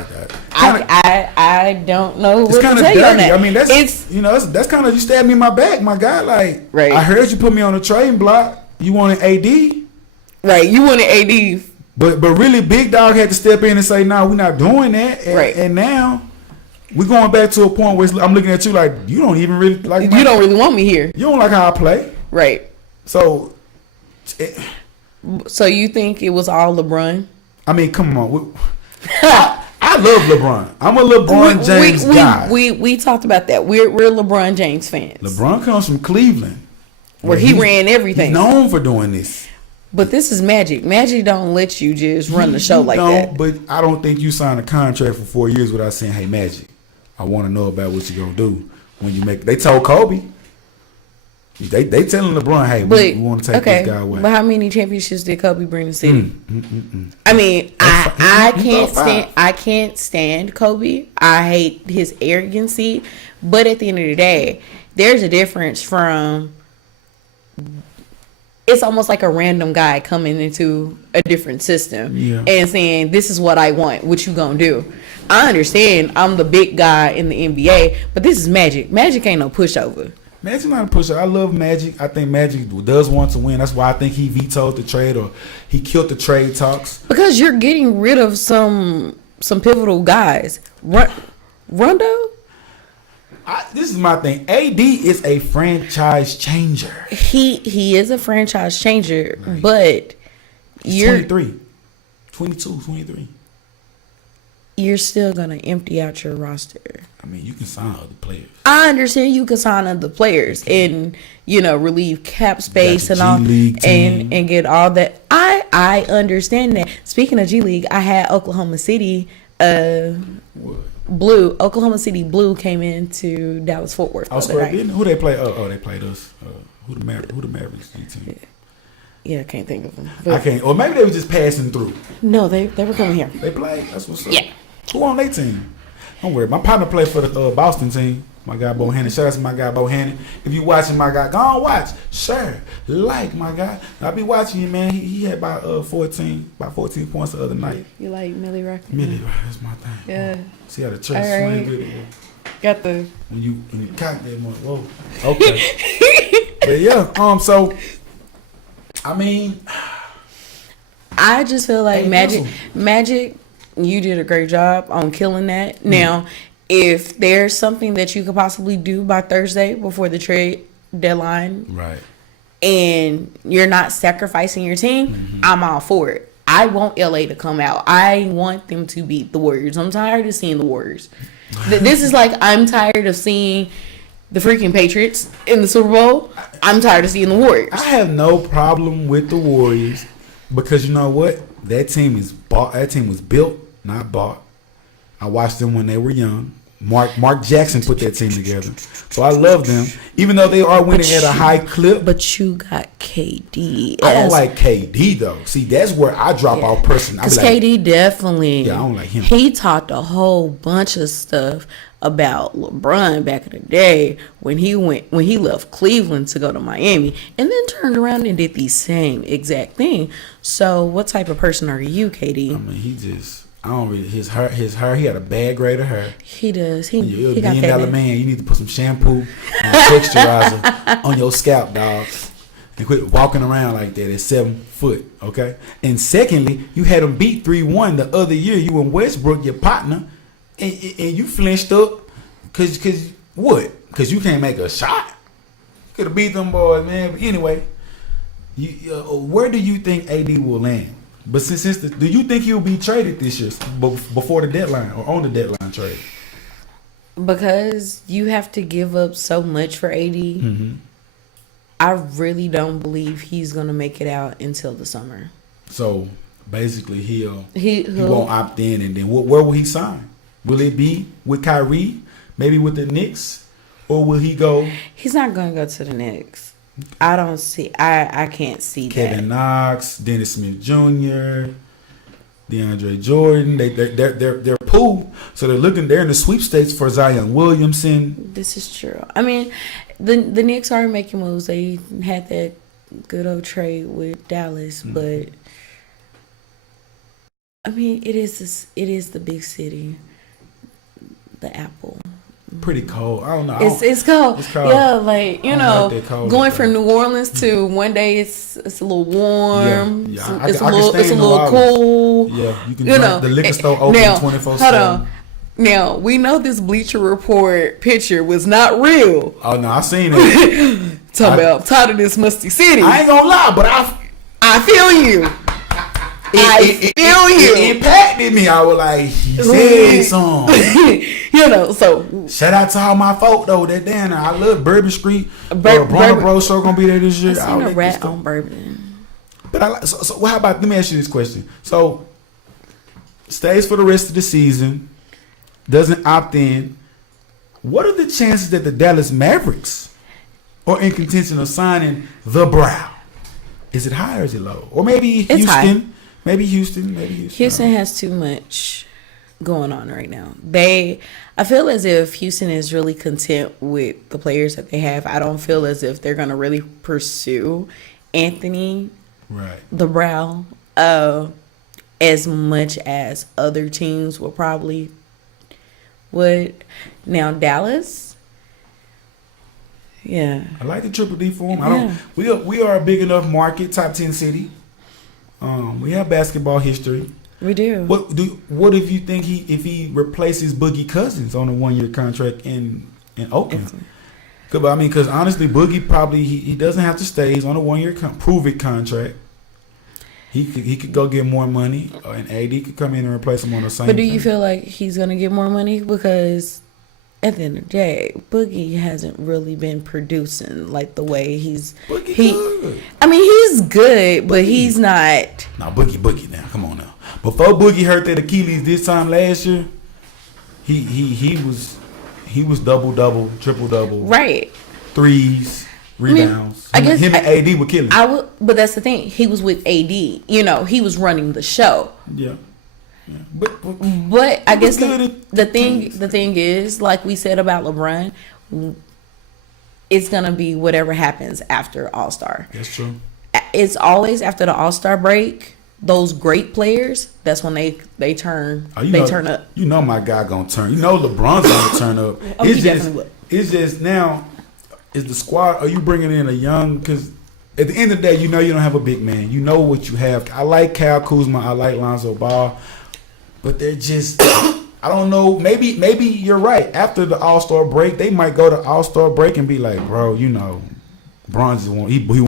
I don't know what to tell dirty. you on that. I mean, that's kind of, you stabbed me in my back, my guy. Like, Right. I heard you put me on a trading block. You wanted AD, Right. You wanted AD. but really, Big Dog had to step in and say, "No, we're not doing that." And, Right. And now we're going back to a point where I'm looking at you like you don't even really like. You don't really want me here. You don't like how I play. Right. So, So you think it was all LeBron? I mean, come on. I love LeBron. I'm a LeBron James guy. We talked about that. We're LeBron James fans. LeBron comes from Cleveland, where he ran everything. He's known for doing this. But this is Magic. Magic don't let you just run the show like that. But I don't think you sign a contract for 4 years without saying, "Hey, Magic, I want to know about what you're gonna do when you make." They told Kobe. They telling LeBron, hey, we want to take this guy away. But how many championships did Kobe bring to the city? I mean, I can't stand Kobe. I hate his arrogancy. But at the end of the day, there's a difference from. It's almost like a random guy coming into a different system and saying, "This is what I want. What you gonna do?" I understand. I'm the big guy in the NBA, but this is Magic. Magic ain't no pushover. Magic's not a pusher. I love Magic. I think Magic does want to win. That's why I think he vetoed the trade or he killed the trade talks. Because you're getting rid of some pivotal guys. Rondo? This is my thing. AD is a franchise changer. He is a franchise changer, right. But you're 23. 22, 23. You're still going to empty out your roster. I mean, you can sign other players. I understand you can sign other players and, relieve cap space and all and get all that. I understand that. Speaking of G League, I had Oklahoma City Oklahoma City Blue came into Dallas Fort Worth. Who they play? Oh, they played us. Who the Mavericks team? Yeah, I can't think of them. I can't. Or maybe they were just passing through. No, they were coming here. They played. That's what's up. Yeah. Who on their team? Don't worry. My partner played for the Boston team. My guy Bohannon. Shout out to my guy Bohannon. If you watching my guy, go on watch. Share. Like my guy. I be watching you, man. He had about 14 points the other night. You like Millie Rock? Millie Rock, that's my thing. Yeah. See how the church swing with it. Got the when you cock that one. Whoa. Okay. But yeah, so I mean, I just feel like Magic, you did a great job on killing that. Now, if there's something that you could possibly do by Thursday before the trade deadline, right, and you're not sacrificing your team, I'm all for it. I want LA to come out. I want them to beat the Warriors. I'm tired of seeing the Warriors. This is like I'm tired of seeing the freaking Patriots in the Super Bowl. I'm tired of seeing the Warriors. I have no problem with the Warriors because you know what? That team is bought. That team was built, not bought. I watched them when they were young. Mark Jackson put that team together. So I love them. Even though they are winning at a high clip. But you got KD. I don't like KD though. See, that's where I drop off personally. Because KD definitely. Yeah, I don't like him. He talked a whole bunch of stuff about LeBron back in the day when he left Cleveland to go to Miami and then turned around and did the same exact thing. So what type of person are you, KD? I mean, I don't really his hair. He had a bad grade of hair. He does. You're a $1 million man. You need to put some shampoo and texturizer on your scalp, dog, and quit walking around like that at 7 foot. Okay. And secondly, you had him beat 3-1 the other year. You and Westbrook, your partner, and you flinched up because what? Because you can't make a shot. Could have beat them boys, man. But anyway, where do you think AD will land? But do you think he'll be traded this year before the deadline or on the deadline trade? Because you have to give up so much for AD. I really don't believe he's gonna make it out until the summer. So basically, he won't opt in, and then where will he sign? Will it be with Kyrie, maybe with the Knicks, or will he go? He's not gonna go to the Knicks. I don't see. I can't see Kevin Knox, Dennis Smith Jr., DeAndre Jordan. They're pool, so they're in the sweepstakes for Zion Williamson. This is true. I mean, the Knicks are making moves. They had that good old trade with Dallas, but I mean, it is the big city, the Apple. Pretty cold. I don't know. It's cold. It's cold. Yeah, like going from New Orleans to one day it's a little warm. Yeah. It's a little cool. Yeah, you can drink the liquor store open 24/7. Hold on. Now we know this Bleacher Report picture was not real. Oh no, I seen it. I'm tired of this musty city. I ain't gonna lie, but I feel you. It impacted me. I was like, he said something. So shout out to all my folk though. That damn, I love Bourbon Street. Bronner Bros show gonna be there this year. I seen a rat on Bourbon. But so how about? Let me ask you this question. So stays for the rest of the season, doesn't opt in. What are the chances that the Dallas Mavericks or in contention of signing the Brow? Is it high or is it low? Or maybe It's Houston? high. Maybe Houston. Houston has too much going on right now. I feel as if Houston is really content with the players that they have. I don't feel as if they're going to really pursue Anthony Right. the Brow as much as other teams will probably would. Now Dallas, yeah, I like the Triple D for him. Yeah. We are a big enough market, top 10 city. We have basketball history. we do. What if you think if he replaces Boogie Cousins on a 1-year contract in Oakland? Because honestly, Boogie probably he doesn't have to stay. He's on a 1-year prove it contract. He could go get more money, and AD could come in and replace him on the same. But do you thing. feel like he's gonna get more money? Because at the end of the day, Boogie hasn't really been producing like the way Boogie he. good? I mean, he's good, but he's not. Now Boogie now. Come on now. Before Boogie hurt that Achilles this time last year, he was double, triple, Right. threes, rebounds. I guess him and AD were killing. But that's the thing. He was with AD. He was running the show. Yeah. But But I He guess was good the at thing teams. the thing is, like we said about LeBron, it's gonna be whatever happens after All-Star. that's true. It's always after the All-Star break. Those great players, that's when they turn turn up. You know my guy gonna turn. You know LeBron's gonna turn up. Oh, he definitely would. It's just now. Is the squad? Are you bringing in a young? Because at the end of the day, you know you don't have a big man. You know what you have. I like Kyle Kuzma. I like Lonzo Ball, but they're just. I don't know. Maybe you're right. After the All-Star break, they might go to All-Star break and be like, bro, Bron's he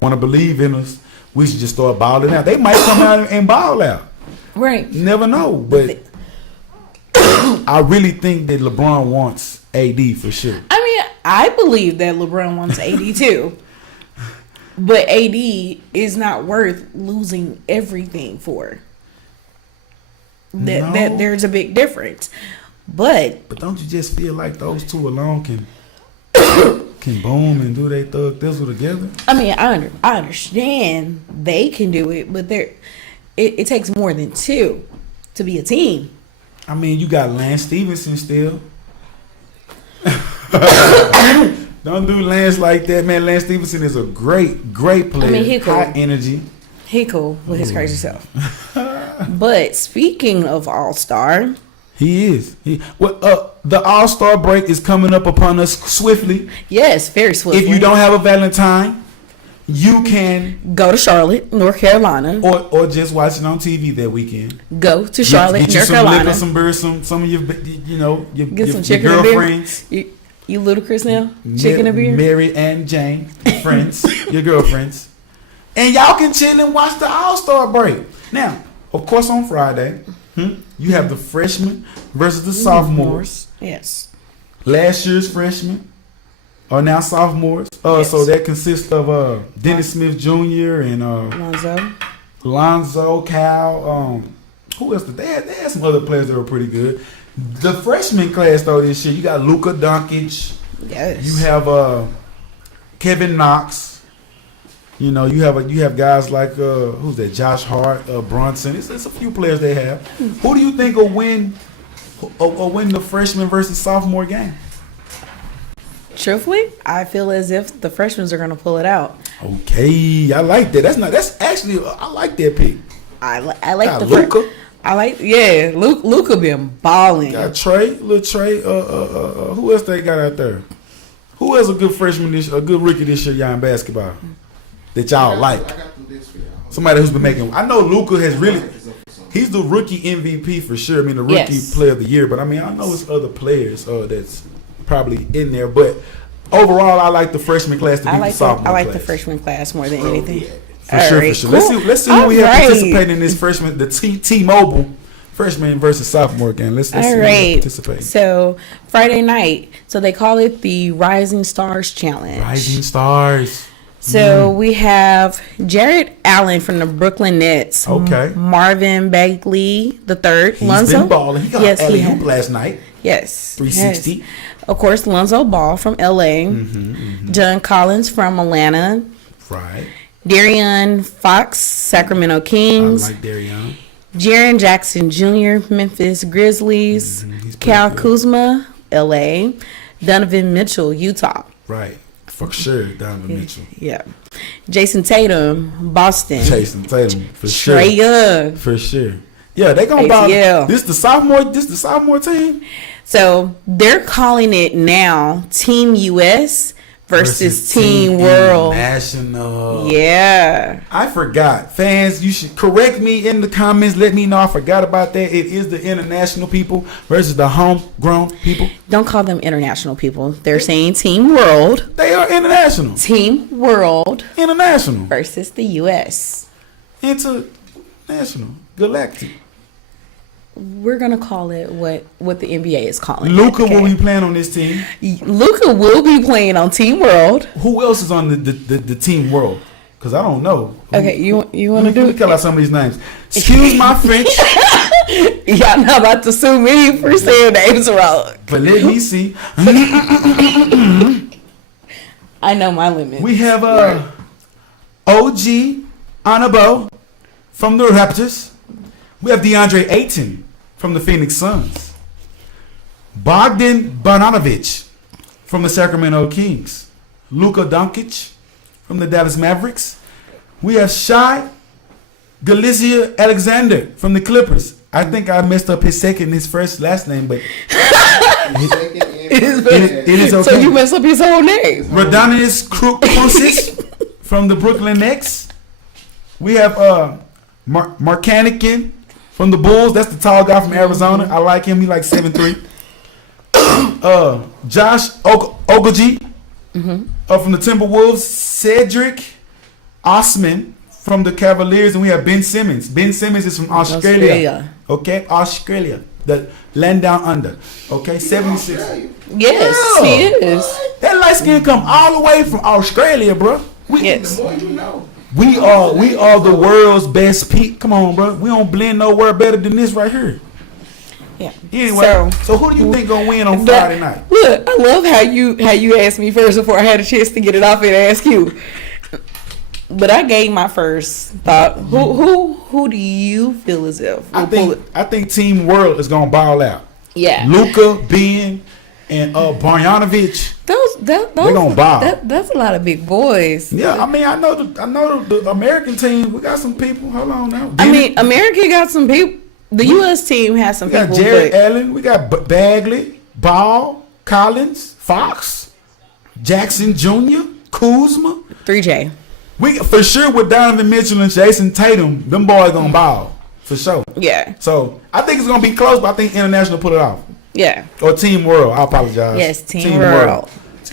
want to believe in us. We should just start balling out. They might come out and ball out. Right. You never know, but I really think that LeBron wants AD for sure. I mean, I believe that LeBron wants AD too. But AD is not worth losing everything for. That No. there's a big difference. But don't you just feel like those two alone can boom and do their thug thizzle together? I mean, I understand they can do it, but it takes more than two to be a team. I mean, you got Lance Stevenson still. Don't do Lance like that, man. Lance Stevenson is a great player. I mean, he cool. High energy. He cool with his crazy self. But speaking of All-Star, He is. The All-Star break is coming up upon us swiftly. yes, very swiftly. If you don't have a Valentine, you can go to Charlotte, North Carolina. or just watch it on TV that weekend. Go to Charlotte, get you North some Carolina. liquor, some beer, some of your Get some your chicken and beer. girlfriends. You ludicrous now? Chicken and beer? Mary and Jane, friends, your girlfriends. And y'all can chill and watch the All-Star break. Now, of course, on Friday, you have the freshmen versus the sophomores. Yes. Last year's freshmen are now sophomores. Yes. So that consists of Dennis Smith Jr. and Lonzo, Cal. Who else? They had some other players that were pretty good. The freshman class, though, this year, you got Luka Doncic. Yes. You have Kevin Knox. You have guys like who's that? Josh Hart, Brunson. It's a few players they have. Who do you think will win the freshman versus sophomore game? Truthfully, I feel as if the freshmen are going to pull it out. Okay, I like that. That's actually I like that pick. I like Got the Luka. Luka been balling. Got Trey, little Trey. Who else they got out there? Who has a good freshman a good rookie this year, y'all in basketball that y'all like? I got the list for y'all. Somebody who's been making. I know Luka has really. He's the rookie MVP for sure. I mean, the rookie Yes. player of the year. But I mean, I know it's other players that's probably in there. But overall, I like the freshman class to beat the sophomore I like class. the freshman class more than anything. For sure, for sure. Let's see who we have participating in this freshman, the T-Mobile freshman versus sophomore game. Let's see who participating. So Friday night. So they call it the Rising Stars Challenge. Rising Stars. So we have Jared Allen from the Brooklyn Nets. Okay. Marvin Bagley the third. He's Lonzo. been balling. He got Yes, he alley-oop has. last night. Yes. 360. Yes. Of course, Lonzo Ball from LA. John Collins from Atlanta. Right. Darian Fox, Sacramento I Kings. like Darion. Jaren Jackson Jr., Memphis Grizzlies. He's pretty Cal good. Kuzma, LA. Donovan Mitchell, Utah. Right. For sure, Donovan Mitchell. Yeah. Jason Tatum, Boston. Jason Tatum, for Trae sure. Young. For sure. Yeah, they gonna buy. ATL. This the sophomore team So they're calling it now Team US versus Team World. International. Yeah. I forgot. Fans, you should correct me in the comments. Let me know I forgot about that. It is the international people versus the homegrown people. Don't call them international people. They're saying Team World. They are international. Team World International. versus the US. International. Galactic. We're gonna call it what the NBA is calling. Luca it, will be playing on this team. Luca will be playing on Team World. Who else is on the team world? Because I don't know. Okay, you want to do Let me it? call out some of these names. Excuse my French, Y'all not about to sue me for saying names wrong. but let me see. I know my limit. We have OG Anabo from the Raptors. We have DeAndre Ayton from the Phoenix Suns. Bogdan Bogdanovic from the Sacramento Kings. Luka Doncic from the Dallas Mavericks. We have Shai Gilgeous-Alexander from the Clippers. I think I messed up his first, last name, but Second and it is okay. So you mess up his whole name. Radonius Krucic from the Brooklyn Nets. We have Markanican from the Bulls. That's the tall guy from Arizona. I like him. He like 7'3". Josh Okogie from the Timberwolves. Cedric Osman from the Cavaliers. And we have Ben Simmons. Ben Simmons is from Australia. Okay, Australia. The land down under. Okay, 76. Yes, Yeah. he is. That light skin come all the way from Australia, bro. Yes. The more you know. We are the world's best peak. Come on, bro. We don't blend nowhere better than this right here. Yeah. Anyway, so who do you think gonna win on Friday night? Look, I love how you asked me first before I had a chance to get it off and ask you. But I gave my first thought. Who do you feel as if? I think Team World is gonna ball out. Yeah. Luka, Ben, and Bogdanovic. Those gonna ball. That's a lot of big boys. Yeah, I mean, I know the American team. We got some people. Hold on now. I mean, America got some people. The U.S. team has some We got people. Jared but Allen. We got Bagley, Ball, Collins, Fox, Jackson Jr., Kuzma. 3J. We for sure with Donovan Mitchell and Jason Tatum, them boys gonna ball for sure. Yeah. So I think it's gonna be close, but I think International pull it off. Yeah. Or Team World. I apologize. Yes, Team World.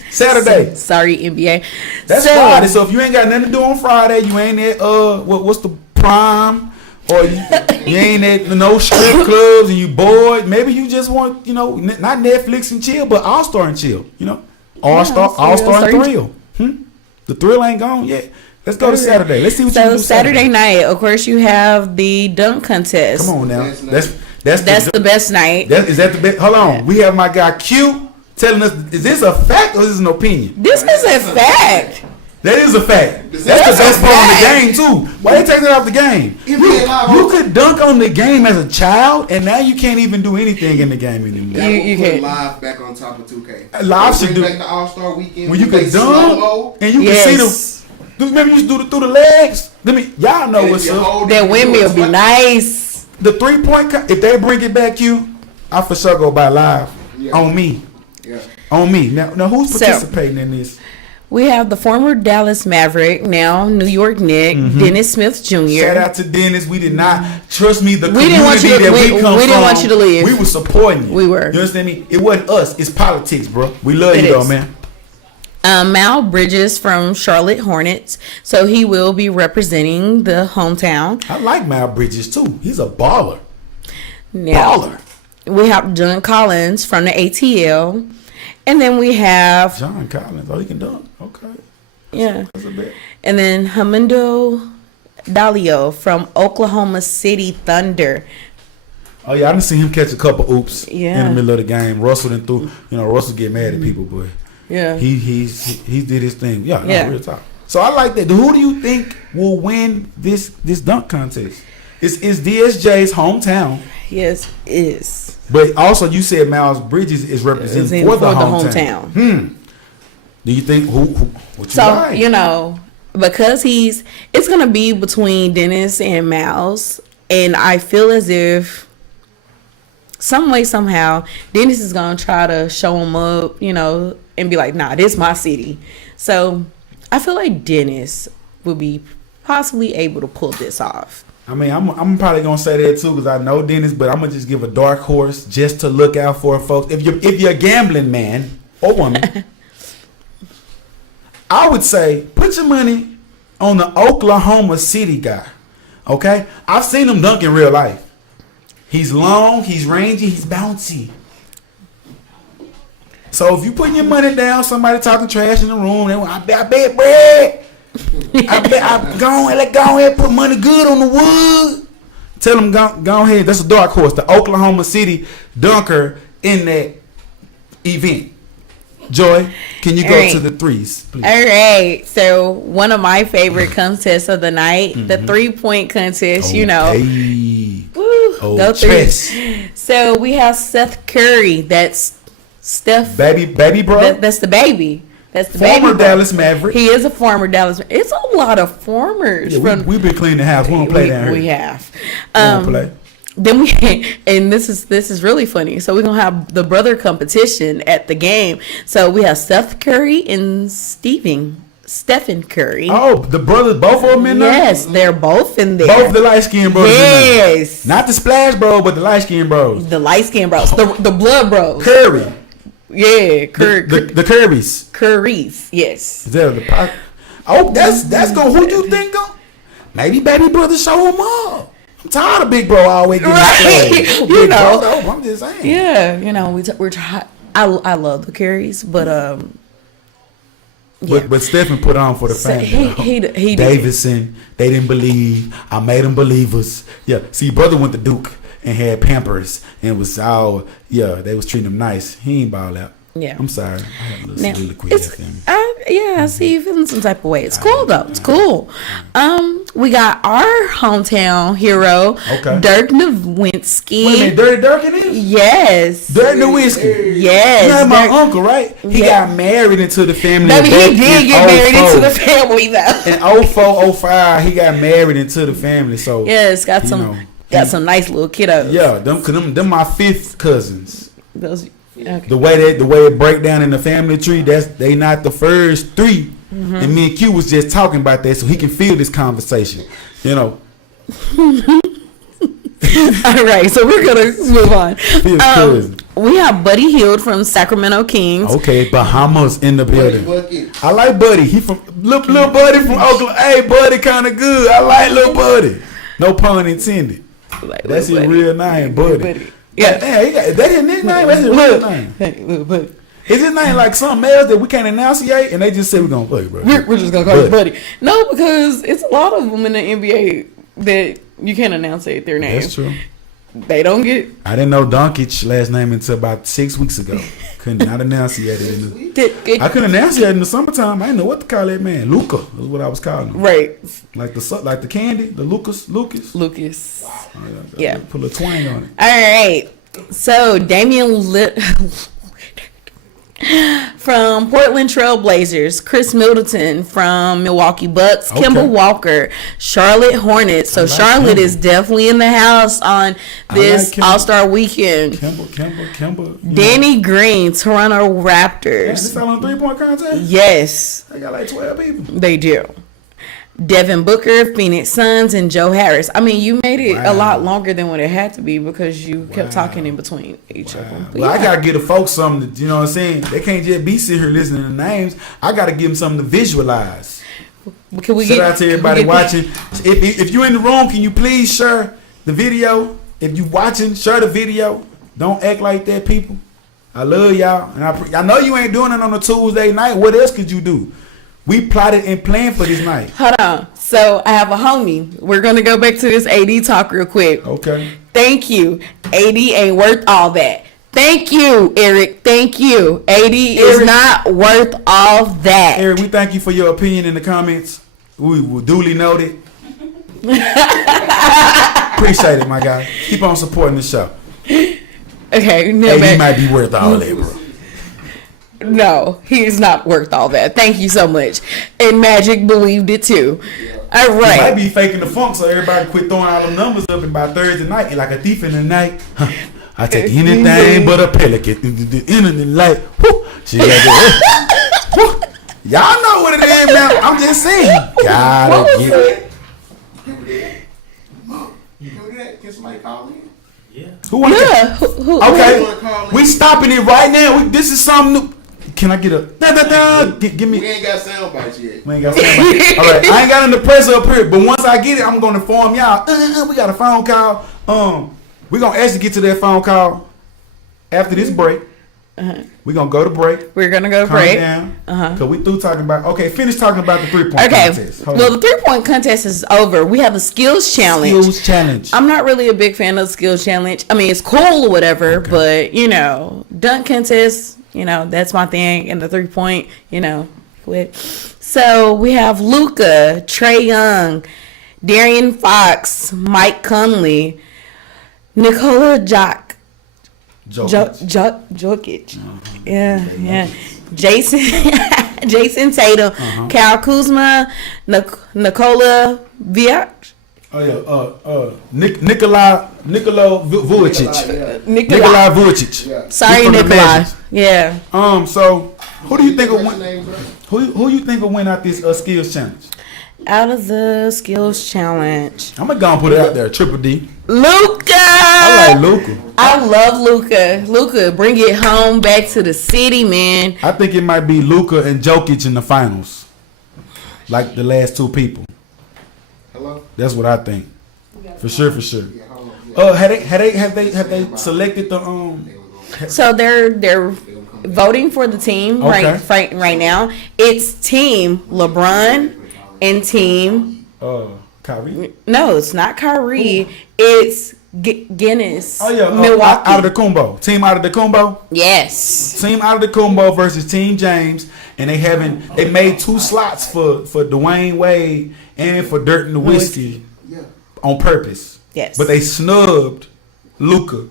Saturday. Sorry, NBA. That's Friday. So if you ain't got nothing to do on Friday, you ain't at what's the prime, or you ain't at no strip clubs and you bored. Maybe you just want not Netflix and chill, but All Star and chill. All Star and thrill. The thrill ain't gone yet. Let's go to Saturday. Let's see what you can do Saturday night, of course, you have the dunk contest. Come on now. That's That's the best night. Is that the best? Hold on. We have my guy Q telling us, is this a fact or is this an opinion? This is a fact. That is a fact. That's the That's best a part of the fact. game too. Why they taking it off the game? You could dunk on the game as a child, and now you can't even do anything in the game anymore. That You will put can't. live back on top of 2K. Live should Bring do back the All-Star weekend. when you play can dunk slow-mo, and you Yes. can see the. Maybe you just do it through the legs. Y'all know and what's you up. hold That it, windmill you be do it. nice. The 3-point. If they bring it back, I for sure go by live Yeah. on me. Yeah. On me. Now who's So- participating in this? We have the former Dallas Maverick, now New York Knick, Dennis Smith Jr. Shout out to Dennis. We did not trust me. The We didn't want you to- community that we come didn't from, want you to leave. We were supporting you. We were. You understand me? It wasn't us. It's politics, bro. We love It you though, is. man. Mal Bridges from Charlotte Hornets, so he will be representing the hometown. I like Mal Bridges too. He's a baller. Now, Baller. we have John Collins from the ATL, and then we have John Collins. Oh, he can dunk. Okay. Yeah. That's a bet. And then Hamundo Dalio from Oklahoma City Thunder. Oh yeah, I done seen him catch a couple oops in Yeah. the middle of the game. Russell done threw. You know, Russell get mad at people, but Yeah. he did his thing. Yeah, no, Yeah. real talk. So I like that. Who do you think will win this dunk contest? It's DSJ's hometown, Yes, is. but also you said Miles Bridges is representing for the hometown. Do you think who what you So, like? you know, because it's going to be between Dennis and Miles. And I feel as if some way, somehow, Dennis is going to try to show him up, you know, and be like, nah, this is my city. So I feel like Dennis will be possibly able to pull this off. I mean, I'm probably gonna say that too because I know Dennis, but I'm gonna just give a dark horse just to look out for, folks. If you're a gambling man or woman, I would say put your money on the Oklahoma City guy. Okay, I've seen him dunk in real life. He's long, he's rangy, he's bouncy. So if you putting your money down, somebody talking trash in the room, I bet bread. Go ahead, put money good on the wood. Tell them go ahead. That's a dark horse. The Oklahoma City dunker in that event. Joy, can you go to the threes, please? All right. So one of my favorite contests of the night, the 3-point contest. You know, woo, go threes. So we have Seth Curry. That's Steph, baby, bro. That's the baby. That's the former baby Dallas Maverick. He is a former Dallas. It's a lot of formers. Yeah, we've been cleaning the house. We don't play down here. We have. We don't play. Then and this is really funny. So we're gonna have the brother competition at the game. So we have Seth Curry and Stephen Curry. Oh, the brothers, both of them in there? Yes, they're both in there. Both the light skinned brothers in there. Yes. Not the Splash Bro, but the light skinned bros. The light skinned bros. The blood bros. Curry. Yeah, The Currys. Currys, yes. Is that the pot? Oh, that's going. Who do you think go? Maybe baby brother show him up. I'm tired of big bro always getting Right. out You know. bro, I'm just saying. Yeah, you know, we're trying. I love the Currys, but yeah. But Stephen put on for the So family. he did. Davidson, they didn't believe. I made them believers. Yeah. See, brother went to Duke and had Pampers and was all, they was treating him nice. He ain't ball out. Yeah. I'm sorry. I had a little Now, soliloquy it's, at him. I see you feeling some type of way. It's cool though. It's cool. We got our hometown hero, Okay. Dirk Nowitzki. Wait a minute, Dirty Dirk in this? Yes. Dirk Nowitzki. Yes. That's my Dirk- uncle, right? He Yeah. got married into the family. Baby, back he did in get married 04. into the family though. In 04, 05, he got married into the family. So Yes, got you some know, some nice little kiddos. yeah, them my fifth cousins. Those. Okay. The way it break down in the family tree, they not the first three. And me and Q was just talking about that, so he can feel this conversation. You know, All right, so we're gonna move on. His cousin. We have Buddy Hield from Sacramento Kings. Okay, Bahamas in the building. Bucket. I like Buddy. He from little Buddy from Oakland. Hey, Buddy, kind of good. I like little Buddy. No pun intended. Like, That's his Buddy. real name, Buddy. Yeah. Damn, is that his nickname? That's his real name. Hey, little Buddy. Is his name like something else that we can't enunciate? And they just say we're gonna play, bro. We're just gonna call you Buddy. No, because it's a lot of them in the NBA that you can't enunciate their name. That's true. They don't get. I didn't know Doncic last name until about 6 weeks ago. Couldn't not enunciate it. I couldn't enunciate it in the summertime. I didn't know what to call that man. Luca is what I was calling him. Right. Like the candy, the Lucas. Lucas. Yeah. Put a twang on it. All right. So Damian from Portland Trail Blazers, Chris Middleton from Milwaukee Bucks, Okay. Kemba Walker, Charlotte Hornets. So like Charlotte Kemba. is definitely in the house on this Kemba. All-Star weekend. Kemba. Danny Green, Toronto Yeah, this Raptors. all on 3-point contest? Yes, They got like 12 people. they do. Devin Booker, Phoenix Suns, and Joe Harris. I mean, you made it Wow. a lot longer than what it had to be because you kept Wow. talking in between each of them. But Well, I yeah. gotta give the folks something to, you know what I'm saying? They can't just be sitting here listening to names. I gotta give them something to visualize. Can we Shout get out to can we everybody get watching. If you're in the room, can you please share the video? If you watching, share the video. Don't act like that, people. I love y'all, and I know you ain't doing it on a Tuesday night. What else could you do? We plotted and planned for this night. Hold on. So I have a homie. We're gonna go back to this AD talk real quick. Okay. Thank you. AD ain't worth all that. Thank you, Eric. Thank you. AD is Eric. not worth all that. Eric, we thank you for your opinion in the comments. We will duly noted. Appreciate it, my guy. Keep on supporting the show. Okay, no, Hey, he might be worth all that, bro. no, he is not worth all that. Thank you so much. And Magic believed it too. All He might right. be faking the funk so everybody quit throwing all them numbers up, and by Thursday night, and like a thief in the night, I take anything but a pelican. In the light, whoo, she got that. Whoo. Y'all know what it is, man. I'm just saying. Gotta get it. You do that? Can somebody call in? Yeah. Who want Yeah. to? Who- Okay, we stopping it right now. This is something new. Can I get a give me? We ain't got sound bites yet. We ain't got somebody. All right, I ain't got in the press up here, but once I get it, I'm gonna inform y'all. We got a phone call. We're gonna actually get to that phone call after this break. We're gonna go to break. We're gonna go Calm break. down. Cause we through talking about. Okay, finish talking about the 3-point Okay. contest. Hold Well, on. the 3-point contest is over. We have the skills challenge. Skills challenge. I'm not really a big fan of the skills challenge. I mean, it's cool or whatever, but dunk contest, that's my thing. And the 3-point, quit. So we have Luca, Trey Young, Darian Fox, Mike Conley, Nikola Jokic. Yeah. Jason Tatum, Kyle Kuzma, Nikola Vujic. Oh yeah. Nikola Vujic. Nikolai. Vujic. Yeah. Sorry, He's from the Nikolai. Magic. Yeah. So who do you think will What's win? your name, bro? Who you think will win out this skills challenge? Out of the skills challenge, I'm gonna go and put it out there. Triple D. Luca. I like Luka. I love Luca. Luca, bring it home back to the city, man. I think it might be Luka and Jokic in the finals, like the last two people. Hello? That's what I think. For sure. Yeah, hold on. Yeah. Have they selected the So they're voting for the team Okay. right now. It's team LeBron and team. Kyrie? No, it's not Kyrie. It's Guinness. Oh yeah, Milwaukee. out of the combo. Team out of the combo. Yes. Team out of the combo versus Team James, and they made 2 slots for Dwayne Wade and for Dirt and the Whiskey Yeah. on purpose. Yes. But they snubbed Luka.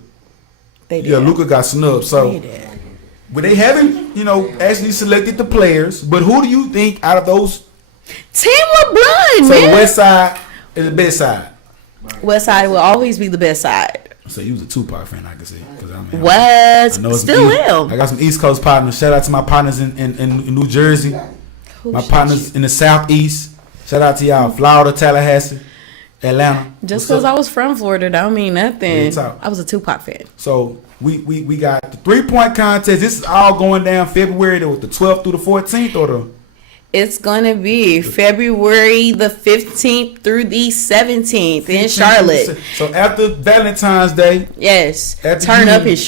They did. Yeah, Luka got snubbed. So They did. but they haven't, actually selected the players. But who do you think out of those? Team LeBron, So man. West Side is the best side. West Side will always be the best side. So you was a Tupac fan, I can see. What? I know it's Still East- am. I got some East Coast partners. Shout out to my partners in New Jersey. My partners in the Southeast. Shout out to y'all. Florida, Tallahassee, Atlanta. Just What's because up? I was from Florida don't mean nothing. Real talk. I was a Tupac fan. So we got the 3-point contest. This is all going down February the 12th through the 14th or the. It's gonna be February the 15th through the 17th in 15th. Charlotte. So after Valentine's Day, Yes, after turn you up in gave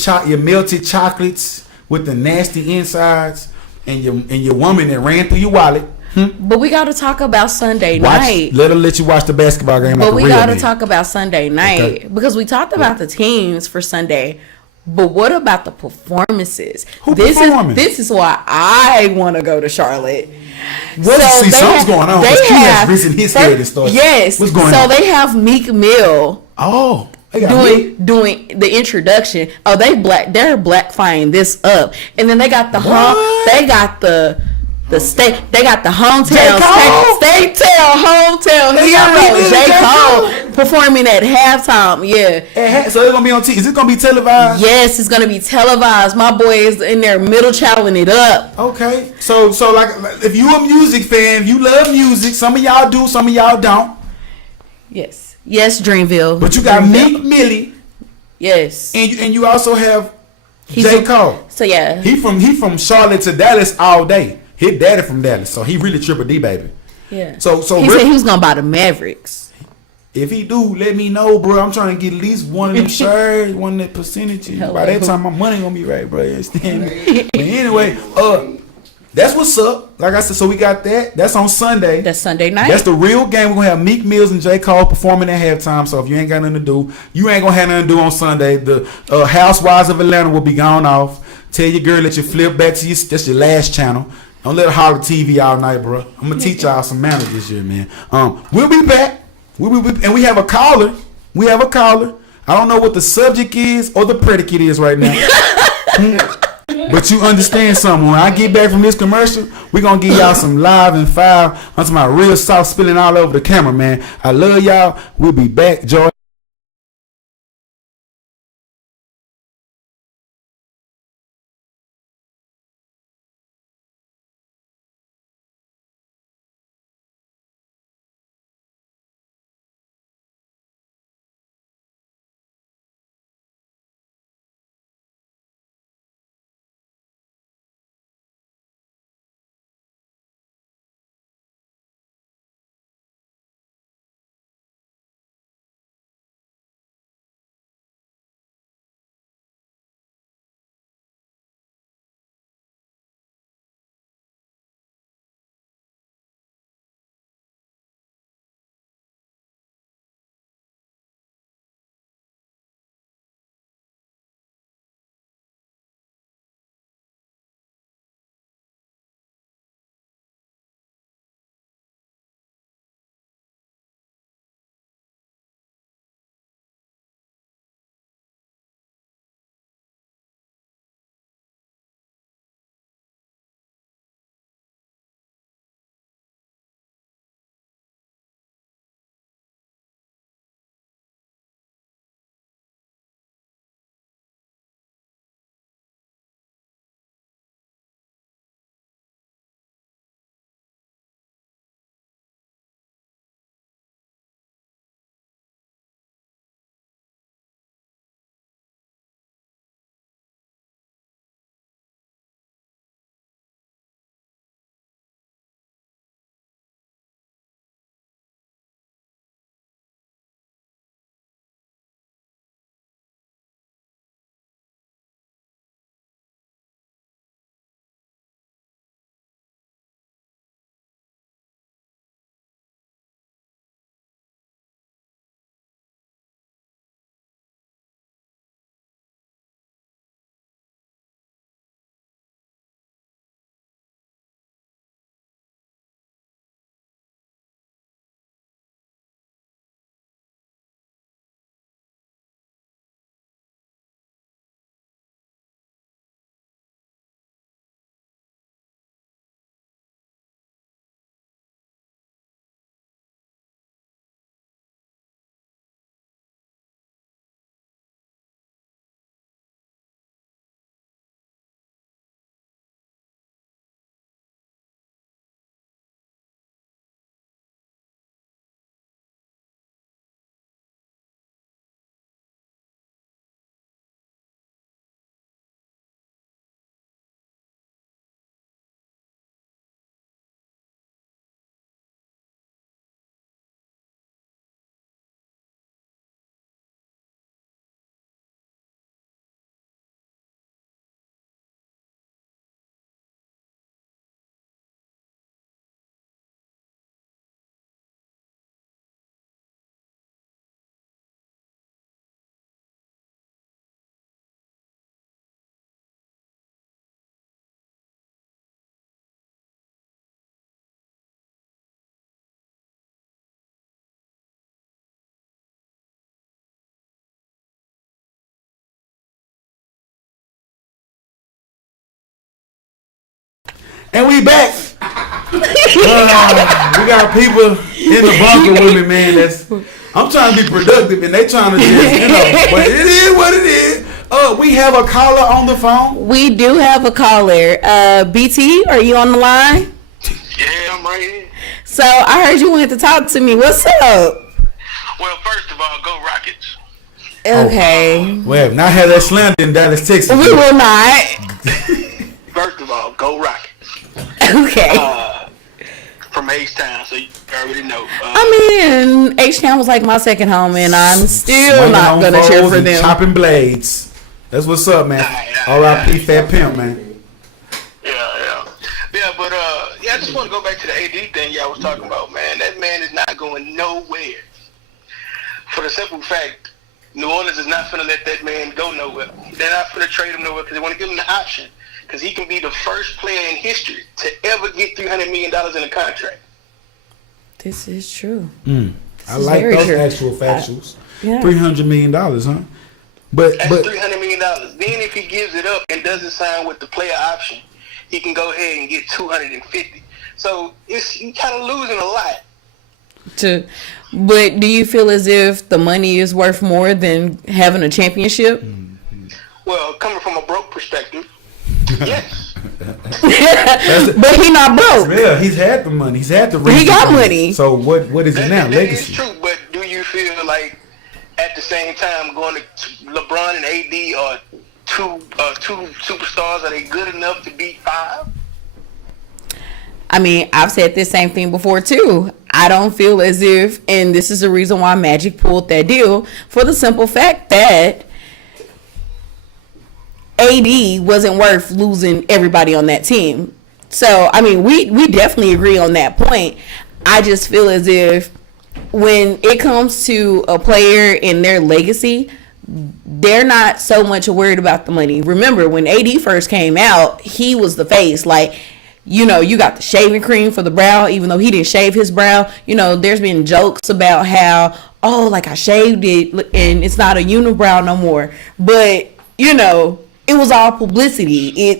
Charlotte. your melted chocolates with the nasty insides, and your woman that ran through your wallet. But we got to talk about Sunday night. Let her let you watch the basketball game. But like a we real got to man. talk about Sunday night Okay. because we talked about the teams for Sunday. But what about the performances? Who this performing? This is why I want to go to Charlotte. See, they something's going on. They Q has have risen his head and started. Yes. What's going so on? they have Meek Mill Oh, they got me. doing the introduction. Oh, they're blackfying this up, and then they got the What? they got the state. They got the hometown J. Cole? state hometown They got hero Meek Mill, J. J. Cole performing at halftime. Yeah. So it's gonna be on TV. Is it gonna be televised? Yes, it's gonna be televised. My boy is in there middle chowing it up. Okay. So like if you a music fan, if you love music, some of y'all do, some of y'all don't. Yes. Yes, Dreamville. But you got Dreamville. Meek Millie, Yes. and you also have He's J. a- Cole. So yeah. He from Charlotte to Dallas all day. His daddy from Dallas, so he really Triple D baby. Yeah. So he said he was gonna buy the Mavericks. if he do, let me know, bro. I'm trying to get at least one of them shares, one of that percentage. By that time, my money gonna be right, bro. You understand me? But anyway, That's what's up. Like I said, so we got that. That's on Sunday. That's Sunday night. That's the real game. We're gonna have Meek Mills and J. Cole performing at halftime. So if you ain't got nothing to do, you ain't gonna have nothing to do on Sunday. The Housewives of Atlanta will be gone off. Tell your girl that you flip back to that's your last channel. Don't let her holler TV all night, bro. I'm gonna teach y'all some manners this year, man. We'll be back. And we have a caller. I don't know what the subject is or the predicate is right now. But you understand something. When I get back from this commercial, we're going to give y'all some live and file. I'm talking about real sauce spilling all over the camera, man. I love y'all. We'll be back. Joy. And we back. We got people in the bunker with me, man. I'm trying to be productive, and they trying to just, but it is what it is. We have a caller on the phone. We do have a caller. BT, are you on the line? Yeah, I'm right here. So I heard you wanted to talk to me. What's up? Well, first of all, go Rockets. Okay. We have not had that slander in Dallas, Texas. We will not. First of all, go Rockets. Okay. From H-Town, so you already know. I mean, H-Town was like my second home, and I'm still not going to cheer for them. Chopping blades. That's what's up, man. R.I.P. Fat Pimp, man. Yeah. I just want to go back to the AD thing y'all was talking about, man. That man is not going nowhere. For the simple fact, New Orleans is not going to let that man go nowhere. They're not going to trade him nowhere because they want to give him the option. Because he can be the first player in history to ever get $300 million in a contract. This is true. I like those actual factuals. Yeah. $300 million, huh? But That's $300 million. Then if he gives it up and doesn't sign with the player option, he can go ahead and get $250. So you kind of losing a lot. But do you feel as if the money is worth more than having a championship? Well, coming from a broke perspective, yes. But he not broke. yeah, he's had the money. He's had the He got money. So what is it now? That Legacy. is true, but do you feel like at the same time going to LeBron and AD are two superstars? Are they good enough to beat 5? I mean, I've said this same thing before too. I don't feel as if, and this is the reason why Magic pulled that deal, for the simple fact that AD wasn't worth losing everybody on that team. So, I mean, we definitely agree on that point. I just feel as if when it comes to a player and their legacy, they're not so much worried about the money. Remember, when AD first came out, he was the face. Like, you know, you got the shaving cream for the brow, even though he didn't shave his brow. You know, there's been jokes about how, oh, like I shaved it and it's not a unibrow no more. But, you know, it was all publicity. He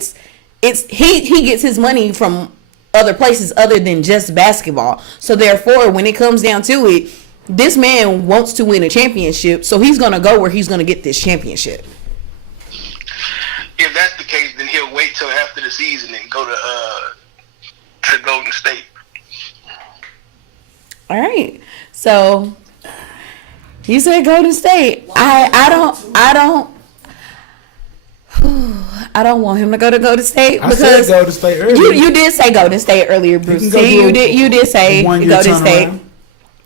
gets his money from other places other than just basketball. So therefore, when it comes down to it, this man wants to win a championship, so he's gonna go where he's gonna get this championship. If that's the case, then he'll wait till after the season and go to Golden State. All right. So you said Golden State. I don't want him to go to Golden State because I said Golden State earlier. you did say Golden State earlier, Bruce. See, you did say Golden State.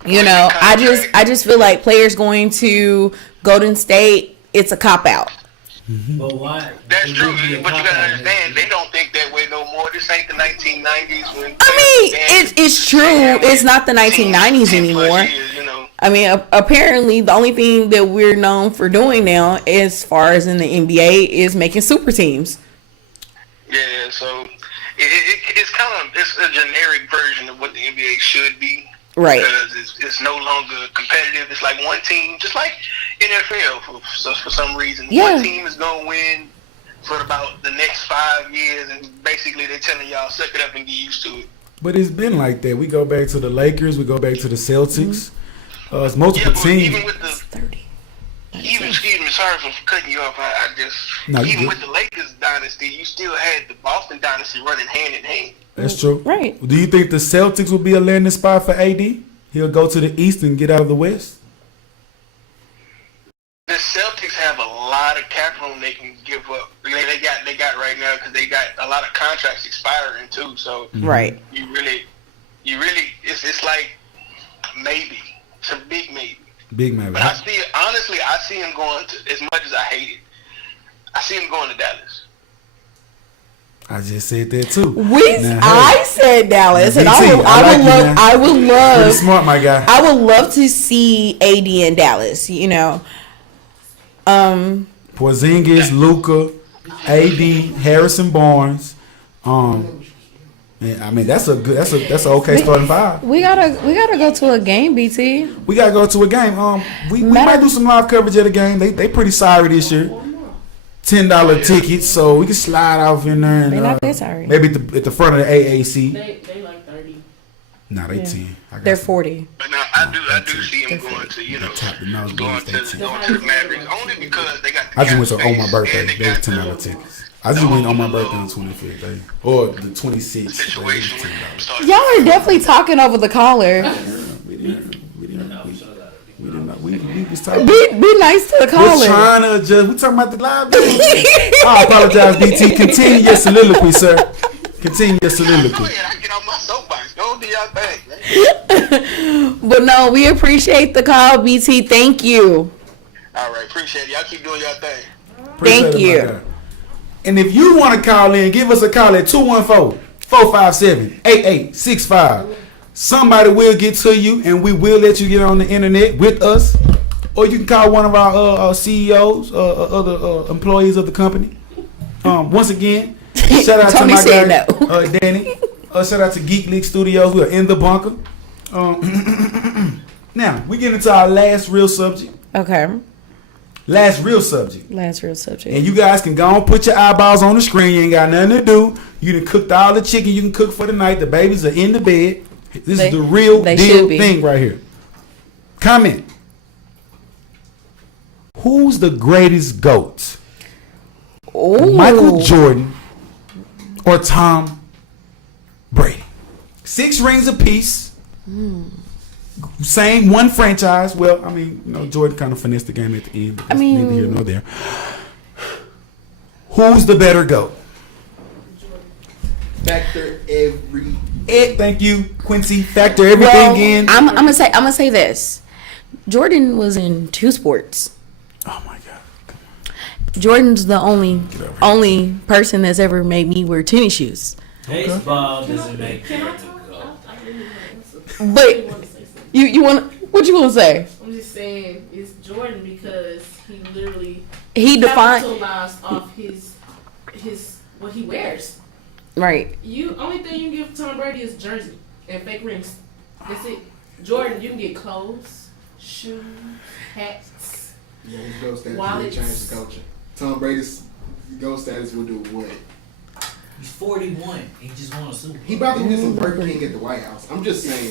You know, I just feel like players going to Golden State, it's a cop out. But why? That's true, but you gotta understand, they don't think that way no more. This ain't the 1990s when. I mean, it's true. It's not the 1990s anymore. Years, you know. I mean, apparently the only thing that we're known for doing now, as far as in the NBA, is making super teams. Yeah, so it's kind of a generic version of what the NBA should be. Right. Because it's no longer competitive. It's like one team, just like NFL for some reason. Yeah. One team is going to win for about the next 5 years, and basically they're telling y'all, suck it up and get used to it. But it's been like that. We go back to the Lakers. We go back to the Celtics. It's multiple teams. Even with the 30. excuse me, sorry for cutting you off. I just No, even with the Lakers dynasty, you still had the Boston dynasty running hand in hand. That's true. Right. Do you think the Celtics will be a landing spot for AD? He'll go to the East and get out of the West? The Celtics have a lot of capital they can give up. They got right now because they got a lot of contracts expiring too. So Right. you really, it's like maybe. It's a big maybe. Big man. But I see him going to, as much as I hate it, I see him going to Dallas. I just said that too. I said Dallas, and I would Pretty love. smart, my guy. I would love to see AD in Dallas. You know, Porzingis, Luka, AD, Harrison Barnes. I mean that's an okay starting five. we gotta go to a game, BT. We gotta go to a game. We might do some live coverage of the game. They pretty sorry this year. $10 tickets, so we can slide off in there and They not that sorry. maybe at the front of the AAC. They like 30. Nah, they Yeah. 10. I got They're some. 40. But now I do see him going to Top the nose going business, to they the Mavericks only because they got the I just went cap to on my space birthday. and They was $10 tickets. I just went on my birthday on the 25th day or the 26th. situation They with was starting. Y'all are definitely talking over the caller. We was talking. Be nice to the We're caller. trying to adjust. We're talking about the live game. I apologize, BT. Continue your soliloquy, sir. Continue your Go soliloquy. ahead, I get on my soapbox. Go do your thing, man. But no, we appreciate the call, BT. Thank you. All right, appreciate it. Y'all keep doing your thing. Appreciate Thank it, you. my guy. And if you want to call in, give us a call at 457-8865. Somebody will get to you, and we will let you get on the internet with us. Or you can call one of our CEOs, other employees of the company. Once again, shout out to my guy, Danny. Shout out to GeekLetes Studios. We are in the bunker. Now, we get into our last real subject. Okay. Last real subject. And you guys can go and put your eyeballs on the screen. You ain't got nothing to do. You done cooked all the chicken you can cook for the night. The babies are in the bed. This is the real deal thing right here. Comment. Who's the greatest GOAT? Ooh. Michael Jordan or Tom Brady? 6 rings apiece. Same one franchise. Well, I mean, Jordan kind of finessed the game at the end. But neither here nor there. Who's the better GOAT? Factor every. Thank you, Quincy. Factor everything in. I'm gonna say this. Jordan was in 2 sports. Oh my God. Jordan's the only person that's ever made me wear tennis shoes. Baseball doesn't make Jordan go. But you want what you want to say? I'm just saying it's Jordan because he literally defined capitalized off his what he wears. Right. Only thing you can give Tom Brady is jersey and fake rings. That's it. Jordan, you can get clothes, shoes, hats. Yeah, his GOAT status will Wallets. change the culture. Tom Brady's GOAT status will do what? He's 41. He just won a Super Bowl. He about to get some Burger King at the White House. I'm just saying.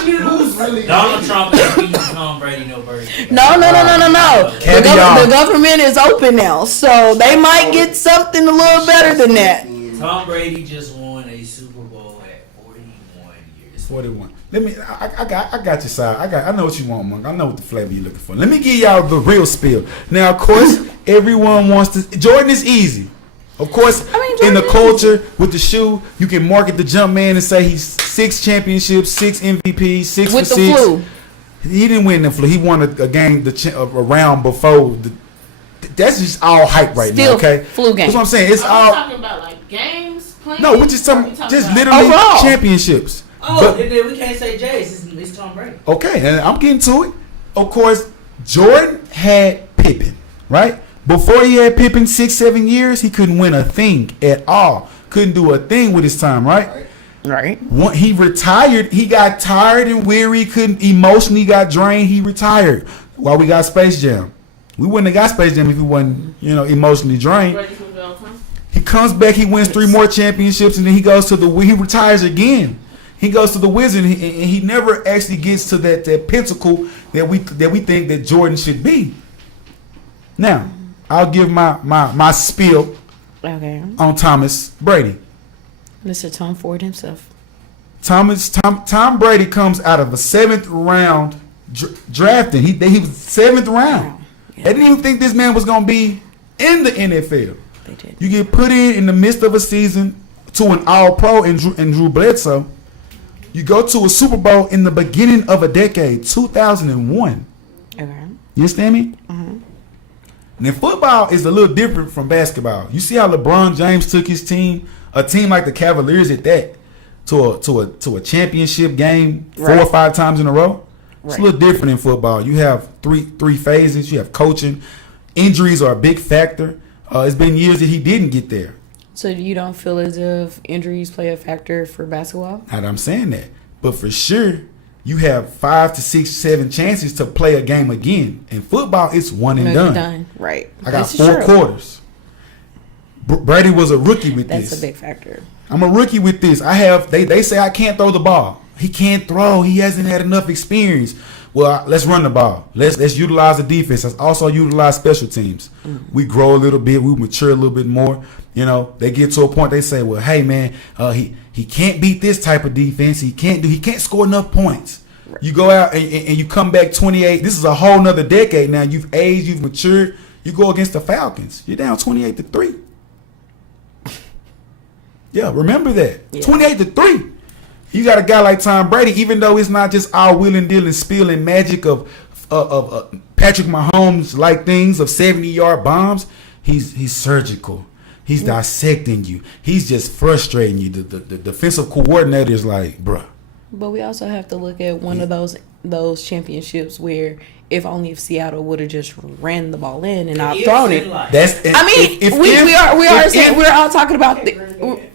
Who's really Donald Trump ain't beating Tom Brady no Burger King. No. The government is open now, so they might get something a little better than that. Tom Brady just won a Super Bowl at 41 years. 41. Let me. I got your side. I know what you want, Monk. I know what the flavor you're looking for. Let me give y'all the real spill. Now, of course, everyone wants to. Jordan is easy. Of course, in the culture with the shoe, you can market the jump man and say he's 6 championships, 6 MVPs, 6 with for the 6. flu. He didn't win the flu. He won a game a round before. That's just all hype right now. Okay, flu game. That's what I'm saying. It's Are all. we talking about like games playing? No, we're just talking about literally overall championships. Oh, then we can't say Jays. It's Tom Brady. Okay, and I'm getting to it. Of course, Jordan had Pippen, right? Before he had Pippen 6-7 years, he couldn't win a thing at all. Couldn't do a thing with his time, right? Right. He retired. He got tired and weary. Couldn't emotionally got drained. He retired. While we got Space Jam, we wouldn't have got Space Jam if he wasn't, emotionally drained. He comes back. He wins 3 more championships, and then he goes to he retires again. He goes to the Wizards, and he never actually gets to that pinnacle that we think that Jordan should be. Now, I'll give my spiel on Thomas Brady. Mr. Tom Ford himself. Tom Brady comes out of a 7th round drafting. He was 7th round. Yeah. They didn't even think this man was going to be in the NFL. They did. You get put in the midst of a season to an All-Pro in Drew Bledsoe. You go to a Super Bowl in the beginning of a decade, 2001. Okay. You understand me? Mm-hmm. Now, football is a little different from basketball. You see how LeBron James took his team, a team like the Cavaliers at that, to a championship game 4 or 5 times in a row. It's a little different in football. You have three phases. You have coaching. Injuries are a big factor. It's been years that he didn't get there. So you don't feel as if injuries play a factor for basketball? Not that I'm saying that, but for sure, you have 5 to 6, 7 chances to play a game again. In football, it's one and done. Right. I got 4 quarters. Brady was a rookie with That's this. a big factor. I'm a rookie with this. They say I can't throw the ball. He can't throw. He hasn't had enough experience. Well, let's run the ball. Let's utilize the defense. Let's also utilize special teams. Mm-hmm. We grow a little bit. We mature a little bit more. They get to a point. They say, well, hey man, he can't beat this type of defense. He can't score enough points. Right. You go out and you come back 28. This is a whole nother decade now. You've aged. You've matured. You go against the Falcons. You're down 28-3. Yeah, remember that. Yeah. 28-3. You got a guy like Tom Brady, even though it's not just our wheeling, dealing, spilling magic of Patrick Mahomes like things of 70-yard bombs. He's surgical. He's dissecting you. He's just frustrating you. The defensive coordinator is like, bruh. But we also have to look at one of those championships where if Seattle would have just ran the ball in and not thrown it. We're all talking about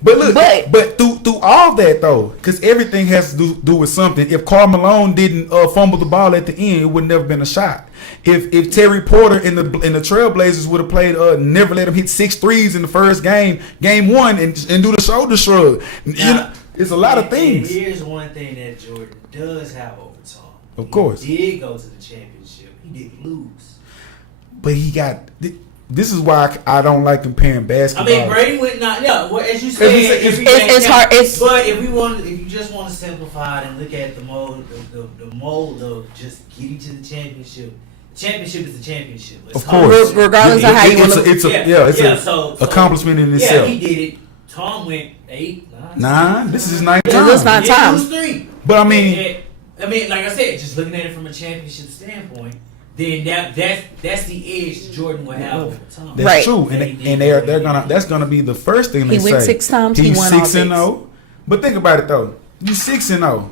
but through all that though, because everything has to do with something. If Karl Malone didn't fumble the ball at the end, it would never been a shot. If Terry Porter and the Trailblazers would have played, never let him hit 6 threes in the first game 1, and do the shoulder shrug. Now, it's a lot of things. And here's one thing that Jordan does have over Tom. Of course. He did go to the championship. He didn't lose. But he got. This is why I don't like comparing basketball. I mean, Brady went not. Yeah, well, as you said, it's hard. But if you just want to simplify it and look at the mold of just getting to the championship. Championship is the championship. It's of course, regardless of how you want to. It's an accomplishment in itself. Yeah, he did it. Tom went 8, 9. 9. This is his 9th time. This is 9 times. 3. But I mean, like I said, just looking at it from a championship standpoint, then that's the edge Jordan will have over Tom. That's true, and they're gonna. That's gonna be the first thing they say. He went 6 times. He's he won 6-0. But think about it though. He's 6-0,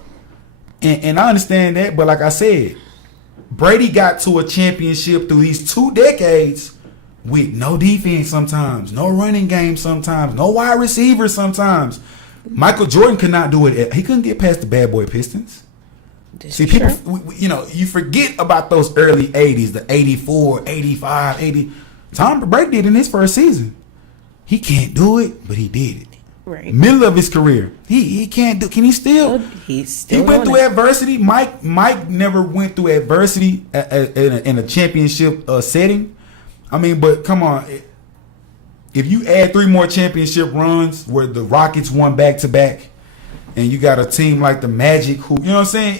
and I understand that. But like I said, Brady got to a championship through these 2 decades with no defense sometimes, no running game sometimes, no wide receiver sometimes. Michael Jordan could not do it. He couldn't get past the bad boy Pistons. See, people, you forget about those early 80s, the 84, 85, 80. Tom Brady did in his first season. He can't do it, but he did it. Right. Middle of his career. He can't do. Can he still? He went through adversity. Mike never went through adversity in a championship setting. I mean, but come on. If you add 3 more championship runs where the Rockets won back-to-back and you got a team like the Magic who, you know what I'm saying?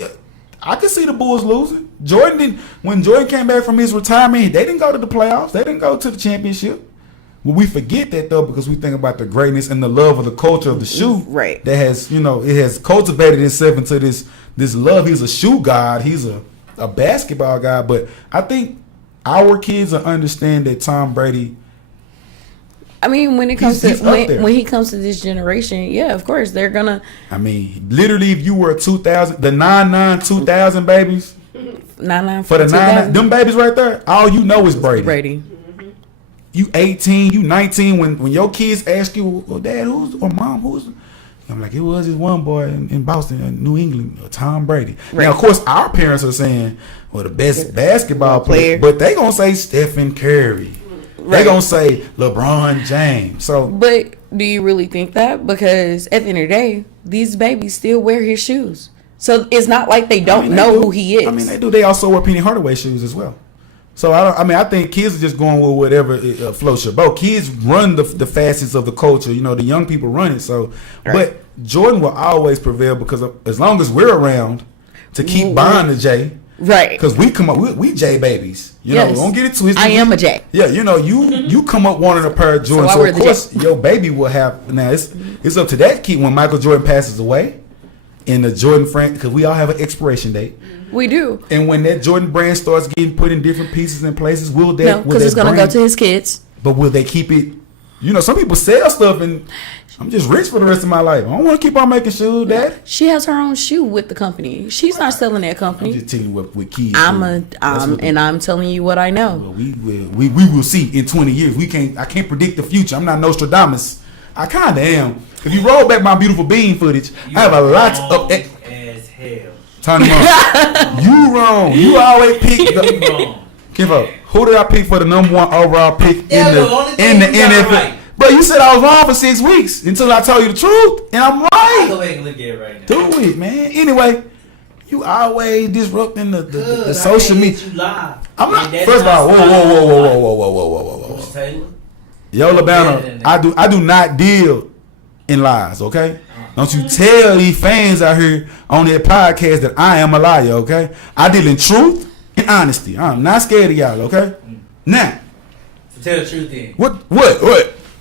I could see the Bulls losing. When Jordan came back from his retirement, they didn't go to the playoffs. They didn't go to the championship. Well, we forget that though because we think about the greatness and the love of the culture of the shoe. Right. That has, it has cultivated itself into this love. He's a shoe god. He's a basketball guy. But I think our kids will understand that Tom Brady. I mean, when it comes when he comes to this generation, yeah, of course they're gonna. I mean, literally, if you were 2000, the 99-2000 babies, 99 for the 99, them babies right there, all you know is Brady. You 18, you 19. When your kids ask you, well, Dad, who's? I'm like, it was this one boy in Boston, New England, Tom Brady. Right. Now, of course, our parents are saying, well, the best basketball player, but they gonna say Stephen Curry. Right. They gonna say LeBron James. So, but do you really think that? Because at the end of the day, these babies still wear his shoes. So it's not like they don't know who he is. I mean, they do. They also wear Penny Hardaway shoes as well. So I think kids are just going with whatever floats your boat. Kids run the facets of the culture. The young people run it. So, right. But Jordan will always prevail because as long as we're around to keep buying the J. Right. Because we come up, we J babies. Yes. Don't get it twisted. I am a J. Yeah, you come up wanting a pair of Jordans. So of course your baby will have. Now it's up to that kid when Michael Jordan passes away, in the Jordan franchise, because we all have an expiration date. We do. And when that Jordan brand starts getting put in different pieces and places, will that? No, because it's gonna go to his kids. But will they keep it? Some people sell stuff and. I'm just rich for the rest of my life. I don't want to keep on making shoes, Dad. She has her own shoe with the company. She's not selling that company. I'm just telling you what with kids. I'm telling you what I know. Well, we will see in 20 years. I can't predict the future. I'm not Nostradamus. I kind of am. If you roll back my beautiful bean footage, I have a lot of as hell. Tony Mom, you wrong. You always pick the. Give up. Who did I pick for the number 1 overall pick in the NFL? Right. Bro, you said I was wrong for 6 weeks until I told you the truth, and I'm right. Go ahead and look at it right now. Do it, man. Anyway, you always disrupting the social media. You live. I'm not. First of all, whoa. Taylor? Yo, Labana, I do not deal in lies, okay? Don't you tell these fans out here on their podcast that I am a liar, okay? I deal in truth and honesty. I'm not scared of y'all, okay? Now. So tell the truth then.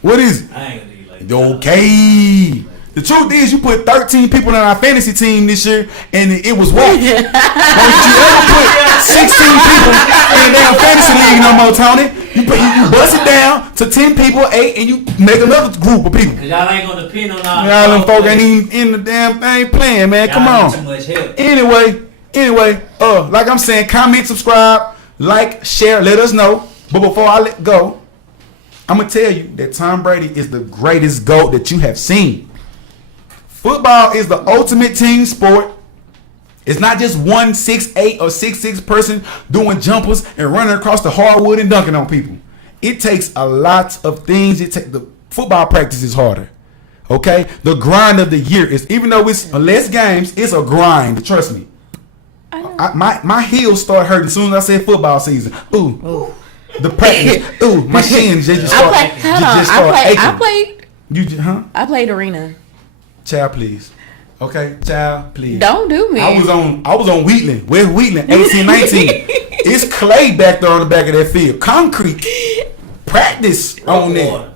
What is it? I ain't gonna do you like that. Okay. The truth is, you put 13 people in our fantasy team this year, and it was what? Don't you ever put 16 people in the damn fantasy league no more, Tony? You bust it down to 10 people, 8, and you make another group of people. Cause y'all ain't gonna depend on all. Y'all them folk ain't even in the damn thing playing, man. Y'all Come need on. too much help. Anyway, like I'm saying, comment, subscribe, like, share, let us know. But before I let go, I'm gonna tell you that Tom Brady is the greatest GOAT that you have seen. Football is the ultimate team sport. It's not just one 6'8" or 6'6" person doing jumpers and running across the hardwood and dunking on people. It takes a lot of things. The football practice is harder. Okay? The grind of the year is, even though it's less games, it's a grind. Trust me. My heels start hurting as soon as I said football season. Ooh. The practice. Ooh, my shins just start aching. I played arena. Child, please. Okay, child, please. Don't do me. I was on Wheatland. Where's Wheatland? 1819. It's clay back there on the back of that field. Concrete. Practice on there.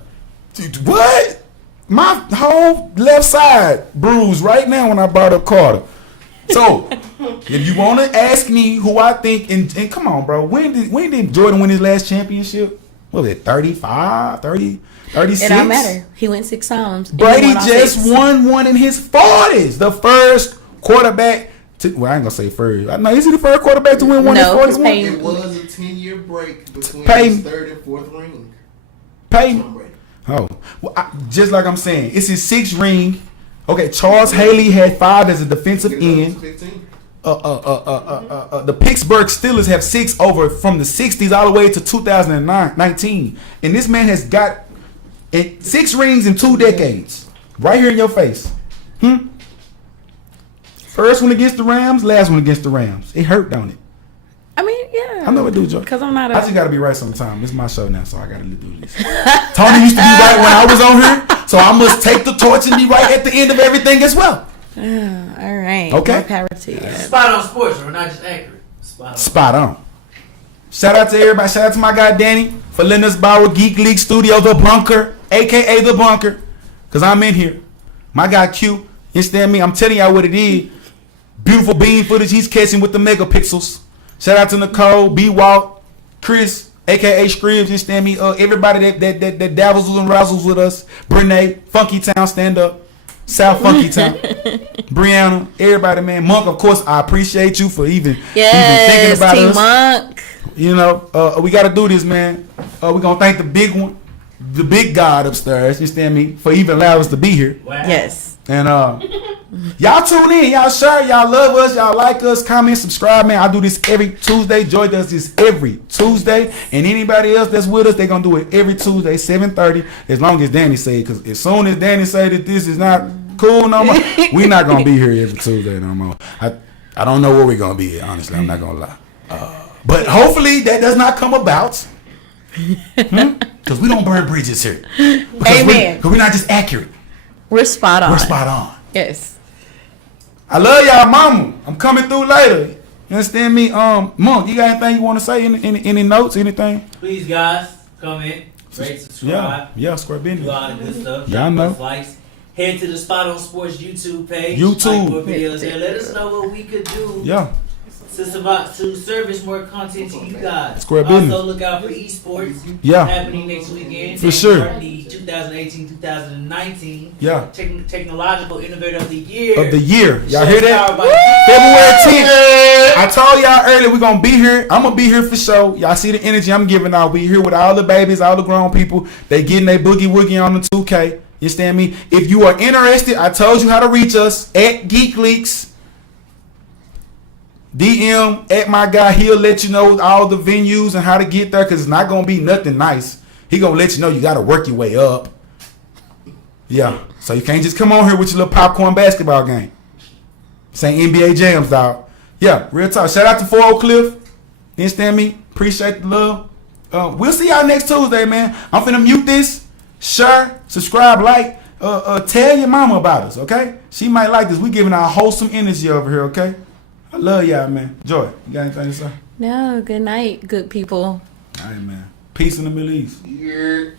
What? My whole left side bruised right now when I brought up Carter. So, if you want to ask me who I think, and come on, bro, when did Jordan win his last championship? What was it, 35, 30, 36? It don't matter. He went 6 times. Brady just won one in his 40s. The first quarterback to, well, I ain't going to say first. No, is he the first quarterback to win one in 41? It was a 10-year break between his third and fourth ring. Peyton. Oh, well, just like I'm saying, it's his 6th ring. Okay, Charles Haley had 5 as a defensive end. The Pittsburgh Steelers have 6 over from the 60s all the way to 2019. And this man has got 6 rings in 2 decades. Right here in your face. First one against the Rams, last one against the Rams. It hurt, don't it? I mean, yeah. I know it do, Joe. Because I'm not I just got to be right sometime. It's my show now, so I got to do this. Tony used to be right when I was on here, so I must take the torch and be right at the end of everything as well. All right. Okay. More power to you. Spot on sports, we're not just accurate. Spot on. Shout out to everybody. Shout out to my guy Danny for letting us borrow Geek League Studio, The Bunker, a.k.a. The Bunker, because I'm in here. My guy Q, you understand me? I'm telling y'all what it is. Beautiful beam footage he's catching with the megapixels. Shout out to Nicole, B. Walt, Chris, a.k.a. Scribs, you understand me? Everybody that dabbles and razzles with us. Brene, Funky Town, stand up. South Funky Town. Brianna, everybody, man. Monk, of course, I appreciate you for even thinking about Team us. Monk. You know, we got to do this, man. We're going to thank the big one, the big God upstairs, you understand me, for even allowing us to be here. Wow. Yes. And y'all tune in, y'all share, y'all love us, y'all like us, comment, subscribe, man. I do this every Tuesday. Joy does this every Tuesday. And anybody else that's with us, they're going to do it every Tuesday, 7:30, as long as Danny say it. Because as soon as Danny say that this is not cool no more, we're not going to be here every Tuesday no more. I don't know where we're going to be at, honestly. I'm not going to lie. But hopefully that does not come about. Because we don't burn bridges here. Amen. Because we're not just accurate. We're spot on. We're spot on. Yes. I love y'all, mama. I'm coming through later. You understand me? Monk, you got anything you want to say? Any notes? Anything? Please, guys, comment, rate, subscribe. Yeah, square business. Do all the good stuff. Y'all know. Likes. Head to the Spot on Sports YouTube page. YouTube. Like more videos there. Let us know what we could do. Yeah. To service more content to you guys. Square also, business. look out for esports. Yeah. Happening next weekend. For sure. The 2018-2019. Yeah. Technological Innovator of the Year. Of the year. Y'all Show hear that? powered by February 10th. I told y'all earlier we're going to be here. I'm going to be here for sure. Y'all see the energy I'm giving out. We here with all the babies, all the grown people. They getting their boogie woogie on the 2K. You understand me? If you are interested, I told you how to reach us at Geek Leaks. DM at my guy. He'll let you know all the venues and how to get there, because it's not going to be nothing nice. He going to let you know you got to work your way up. Yeah. So you can't just come on here with your little popcorn basketball game. This ain't NBA jams, dog. Yeah, real talk. Shout out to 4 Oak Cliff. You understand me? Appreciate the love. We'll see y'all next Tuesday, man. I'm finna mute this. Share, subscribe, like. Tell your mama about us, okay? She might like this. We giving our wholesome energy over here, okay? I love y'all, man. Joy, you got anything to say? No, good night, good people. All right, man. Peace in the Middle East. Yeah.